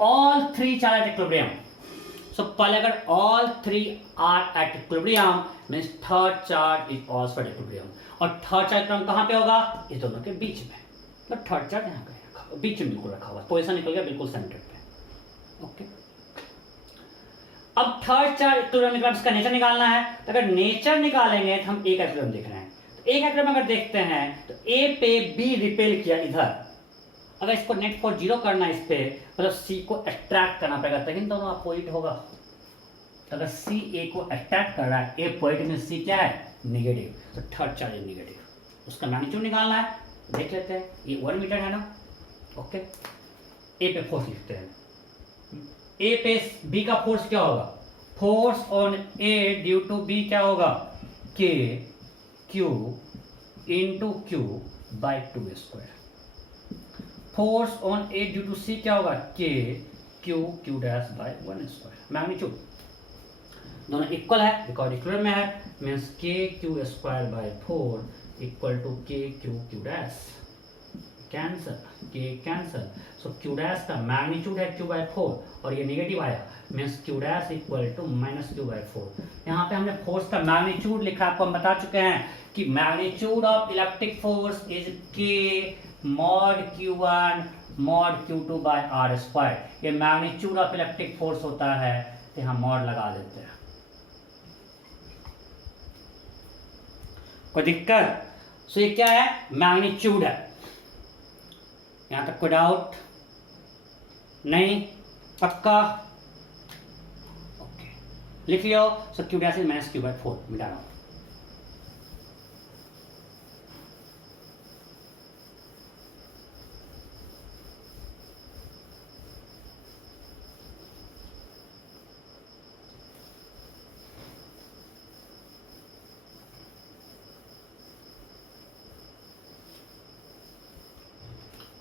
All three charge equilibrium. So पहले अगर all three are at equilibrium means third charge is also at equilibrium. और थर्ड चार्ज इक्विलिब्रियम कहां पे होगा? इस दोनों के बीच में। तो थर्ड चार्ज यहां पे रखा हुआ, बीच में बिल्कुल रखा हुआ, पोजीशन निकल गया बिल्कुल सेंटर पे। ओके, अब थर्ड चार्ज इक्विलिब्रियम निकालना, इसका नेचर निकालना है। तो अगर नेचर निकालेंगे तो हम ए का इक्विलिब्रियम देख रहे हैं। तो ए का इक्विलिब्रियम अगर देखते हैं तो ए पे बी रिपेल किया इधर, अगर इसको नेट फोर्स 0 करना है इस पे, मतलब सी को अट्रैक्ट करना पड़ेगा, तभी दोनों अपोजिट होगा। तो अगर सी ए को अट्रैक्ट कर रहा है, ए पॉजिटिव में सी क्या है? नेगेटिव। तो थर्ड चार्ज इज नेगेटिव। उसका मैग्नीट्यूड निकालना है, देख लेते हैं। ये 1 मीटर है ना? ओके, ए पे फोर्स लिखते हैं। ए पे बी का फोर्स क्या होगा? Force on A due to B क्या होगा? K q into q by 2 square. Force on A due to C क्या होगा? K q q dash by 1 square. Magnitude दोनों इक्वल है, बिकॉज इक्वल में है, means k q square by 4 equal to के q q dash. Cancel, k cancel. So Q dash का magnitude है q by 4 और ये नेगेटिव आया, means q dash equal to minus Q by 4। यहाँ पे हमने फोर्स का मैग्नीट्यूड लिखा, आपको हम बता चुके हैं कि magnitude of electric force is k mod q1 mod q2 by r square. ये मैग्नीट्यूड ऑफ इलेक्ट्रिक फोर्स होता है, यहाँ मॉड लगा देते हैं। कोई दिक्कत? सो ये क्या है? मैग्नीट्यूड है। यहां तक कोई डाउट नहीं? पक्का? ओके, लिख लियो। So Q dash is minus Q by 4 मिटा रहा हूं।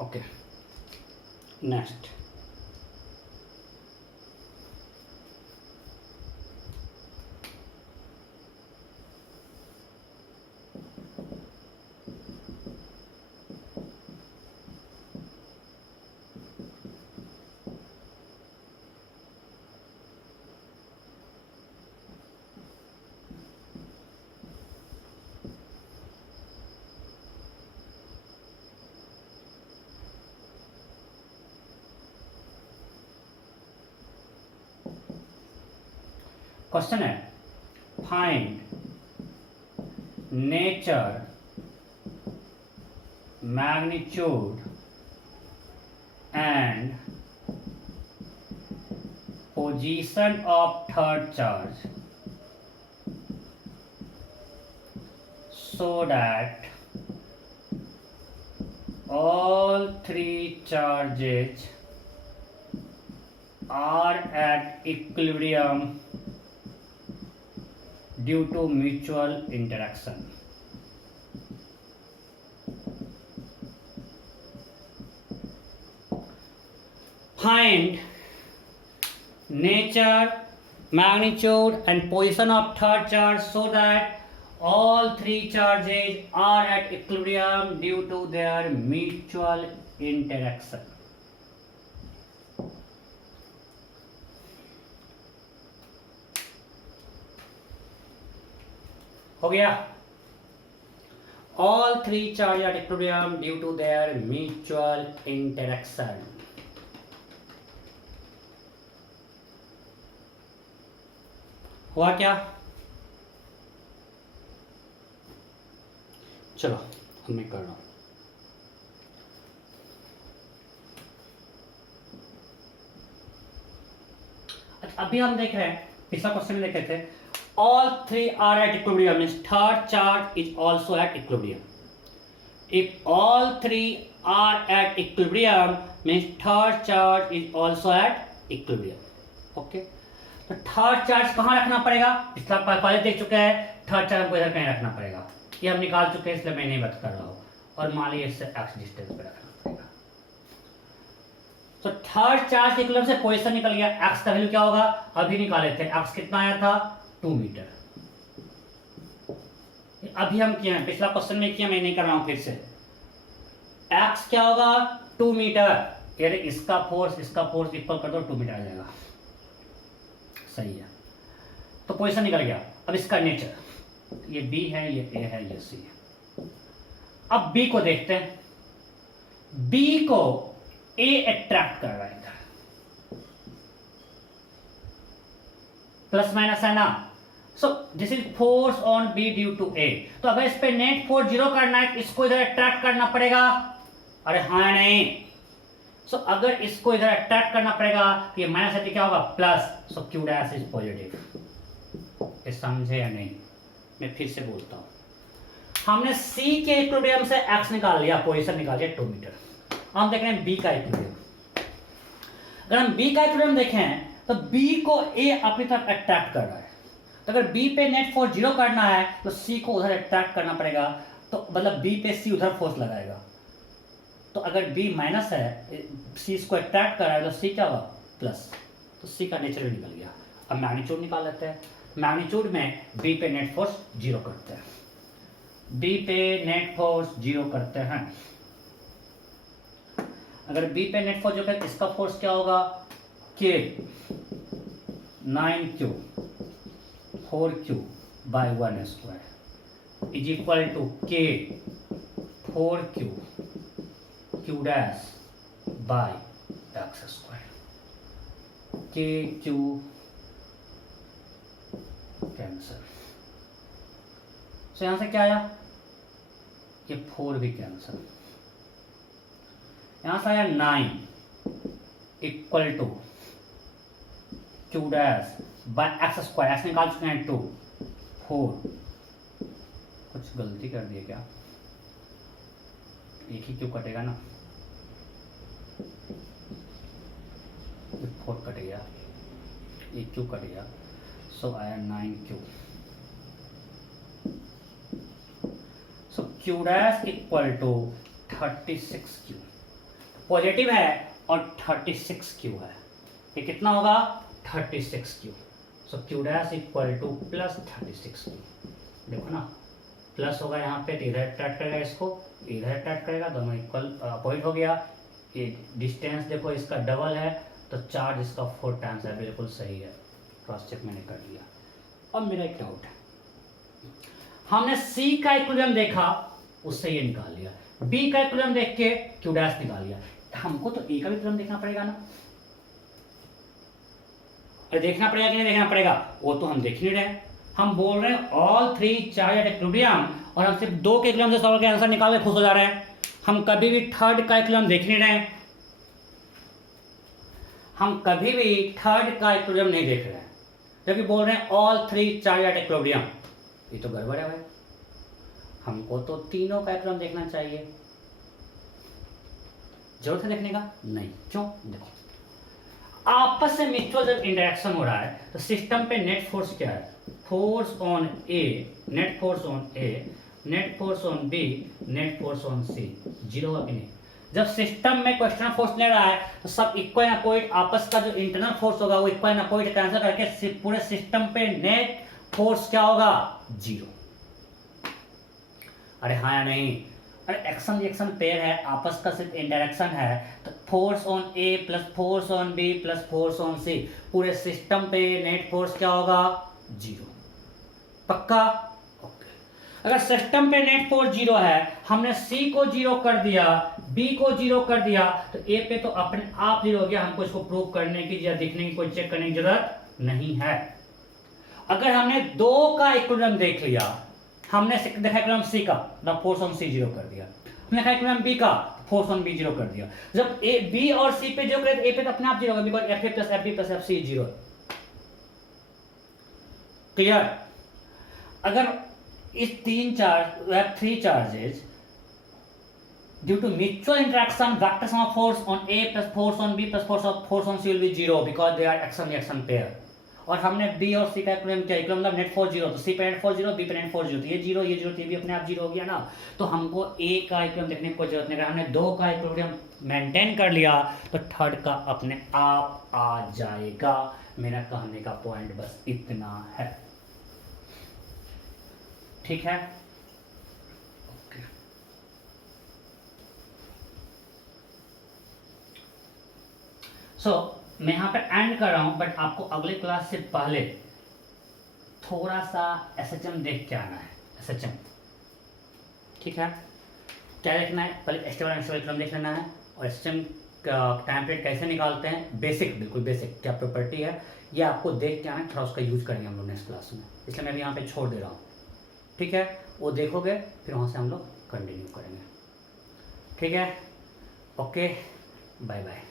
ओके, नेक्स्ट क्वेश्चन है, find nature, magnitude and position of third charge so that all three charges are at equilibrium due to mutual interaction. Find nature, magnitude and position of third charge so that all three charges are at equilibrium due to their mutual interaction. हो गया? All three charges are at equilibrium due to their mutual interaction. हुआ क्या? चलो अब मैं कर रहा हूं। अभी हम देख रहे हैं, पिछला क्वेश्चन में देख रहे थे, all three are at equilibrium means third charge is also at equilibrium. If all three are at equilibrium means third charge is also at equilibrium. Okay, तो थर्ड चार्ज कहाँ रखना पड़ेगा? पिछला पहले देख चुके हैं, थर्ड चार्ज को इधर कहीं रखना पड़ेगा। ये हम निकाल चुके हैं इसलिए मैं नहीं बात कर रहा हूँ। और मान लीजिए इससे एक्स डिस्टेंस पे रखना पड़ेगा। तो थर्ड चार्ज के इक्विलिब्रियम से पोजीशन निकल गया। एक्स का वैल्यू क्या होगा? अभी निकाले थे, एक्स कितना आया था? 2 मीटर। अभी हम किए हैं, पिछला क्वेश्चन में किया, मैं नहीं कर रहा हूं फिर से। एक्स क्या होगा? 2 मीटर। यानी इसका फोर्स इक्वल कर दो, 2 मीटर आ जाएगा। सही है, तो पोजीशन निकल गया। अब इसका नेचर, ये बी है, ये ए है, ये सी है। अब बी को देखते हैं। बी को ए अट्रैक्ट कर रहा है इधर, प्लस माइनस है ना। So this is force on B due to A. तो अगर इस पे नेट फोर्स 0 करना है, इसको इधर अट्रैक्ट करना पड़ेगा। अरे हाँ नहीं, सो अगर इसको इधर अट्रैक्ट करना पड़ेगा तो ये माइनस है तो क्या होगा? Plus. So Q dash is positive. ये समझे या नहीं? मैं फिर से बोलता हूं। हमने सी के इक्विलिब्रियम से एक्स निकाल लिया, पोजीशन निकाल लिया 2 मीटर। हम देख रहे हैं बी का इक्विलिब्रियम। अगर हम बी का इक्विलिब्रियम देखें तो बी को ए अपनी तरफ अट्रैक्ट कर रहा है। तो अगर बी पे नेट फोर्स 0 करना है तो सी को उधर अट्रैक्ट करना पड़ेगा। तो मतलब बी पे सी उधर फोर्स लगाएगा। तो अगर बी माइनस है, सी इसको अट्रैक्ट कर रहा है, तो सी क्या होगा? प्लस। तो सी का नेचर भी निकल गया। अब मैग्नीट्यूड निकाल लेते हैं। मैग्नीट्यूड में बी पे नेट फोर्स 0 करते हैं। बी पे नेट फोर्स 0 करते हैं। अगर बी पे नेट फोर्स 0 करते, इसका फोर्स क्या होगा? K 9q 4q by 1 square is equal to k 4q q dash by x square. K q cancel. So यहां से क्या आया? ये 4 भी कैंसर। यहां से आया 9 equal to q dash by x square. X निकाल चुके हैं 2 4। कुछ गलती कर दिए क्या? एक ही क्यू कटेगा ना, 4 कट गया, एक क्यू कट गया। सो आया 9q। So Q dash equal to 36q। Positive है और 36 क्यू है, ये कितना होगा 36 Q. So Q dash equal to plus 36 Q. देखो ना प्लस होगा यहाँ पे, तो इधर अट्रैक्ट करेगा, इसको इधर अट्रैक्ट करेगा, दोनों इक्वल अपोजिट हो गया। ये डिस्टेंस देखो इसका डबल है, तो चार्ज इसका 4 टाइम्स है, बिल्कुल सही है, क्रॉस चेक मैंने कर लिया। अब मेरा एक डाउट है, हमने सी का इक्विलिब्रियम देखा, उससे ये निकाल लिया, बी का इक्विलिब्रियम देख के क्यू डैश निकाल लिया, हमको तो ए का भी इक्विलिब्रियम देखना पड़ेगा ना। अरे देखना पड़ेगा कि नहीं देखना पड़ेगा, वो तो हम देख नहीं रहे, हम बोल रहे हैं all three charge at equilibrium, और हम सिर्फ 2 के इक्विलिब्रियम से सॉल्व के आंसर निकाल के खुश हो जा रहे हैं। हम कभी भी थर्ड का इक्विलिब्रियम देख नहीं रहे, हम कभी भी थर्ड का इक्विलिब्रियम नहीं देख रहे हैं, जबकि बोल रहे हैं all three charge at equilibrium. ये तो गड़बड़ है भाई, हमको तो तीनों का इक्विलिब्रियम देखना चाहिए। जरूरत है देखने का? नहीं। क्यों? देखो आपस से म्यूचुअल जब इंटरेक्शन हो रहा है तो सिस्टम पे नेट फोर्स क्या है? Force on a, net force on a, net force on b, net force on c, zero होगा कि नहीं? जब सिस्टम में क्वेश्चन फोर्स ले रहा है तो सब इक्वल एंड अपोजिट, आपस का जो इंटरनल फोर्स होगा वो इक्वल एंड अपोजिट कैंसिल करके पूरे सिस्टम पे नेट फोर्स क्या होगा? जीरो। अरे हाँ या नहीं? अरे एक्शन रिएक्शन पेयर है, आपस का सिर्फ इंटरेक्शन है, तो force on A plus force on B plus force on C, पूरे सिस्टम पे नेट फोर्स क्या होगा? जीरो। पक्का? ओके। अगर सिस्टम पे नेट फोर्स जीरो है, हमने सी को जीरो कर दिया, बी को जीरो कर दिया, तो ए पे तो अपने आप जीरो हो गया, हमको इसको प्रूव करने की या दिखने की कोई चेक करने की जरूरत नहीं है। अगर हमने 2 का इक्विलिब्रियम देख लिया, हमने देखा इक्विलिब्रियम सी का, ना फोर्स ऑन सी जीरो कर दिया, हमने देखा इक्विलिब्रियम बी का, फोर्स ऑन बी जीरो कर दिया। जब ए बी और सी पे जीरो करे, ए पे तो अपने आप जीरो होगा, because f a plus f b plus f c zero. Clear? अगर इस 3 charge, we have 3 charges due to mutual interaction, vector sum of force on A plus force on B plus force on C will be 0 because they are action reaction pair। और हमने B और C का equilibrium क्या? Equilibrium मतलब net force zero, तो C पे net force zero, B पे net force zero, तो ये जीरो ये जीरो, ये भी अपने आप जीरो हो गया ना। तो हमको A का इक्विलिब्रियम देखने की कोई जरूरत नहीं है, हमने 2 का इक्विलिब्रियम मेंटेन कर लिया तो थर्ड का अपने आप आ जाएगा। मेरा कहने का पॉइंट बस इतना है, ठीक है? ओके। सो मैं यहाँ पे एंड कर रहा हूँ, बट आपको अगले क्लास से पहले थोड़ा सा एसएचएम देख के आना है। एसएचएम, ठीक है? क्या देखना है? पहले स्टेबल इक्विलिब्रियम देख लेना है, और एसएचएम का टाइम पीरियड कैसे निकालते हैं, बेसिक, बिल्कुल बेसिक क्या प्रॉपर्टी है, ये आपको देख के आना है, थोड़ा उसका यूज करेंगे हम लोग नेक्स्ट क्लास में, इसलिए मैं भी यहाँ पे छोड़ दे रहा हूँ, ठीक है? वो देखोगे फिर वहाँ से हम लोग कंटिन्यू करेंगे, ठीक है? Okay, bye bye.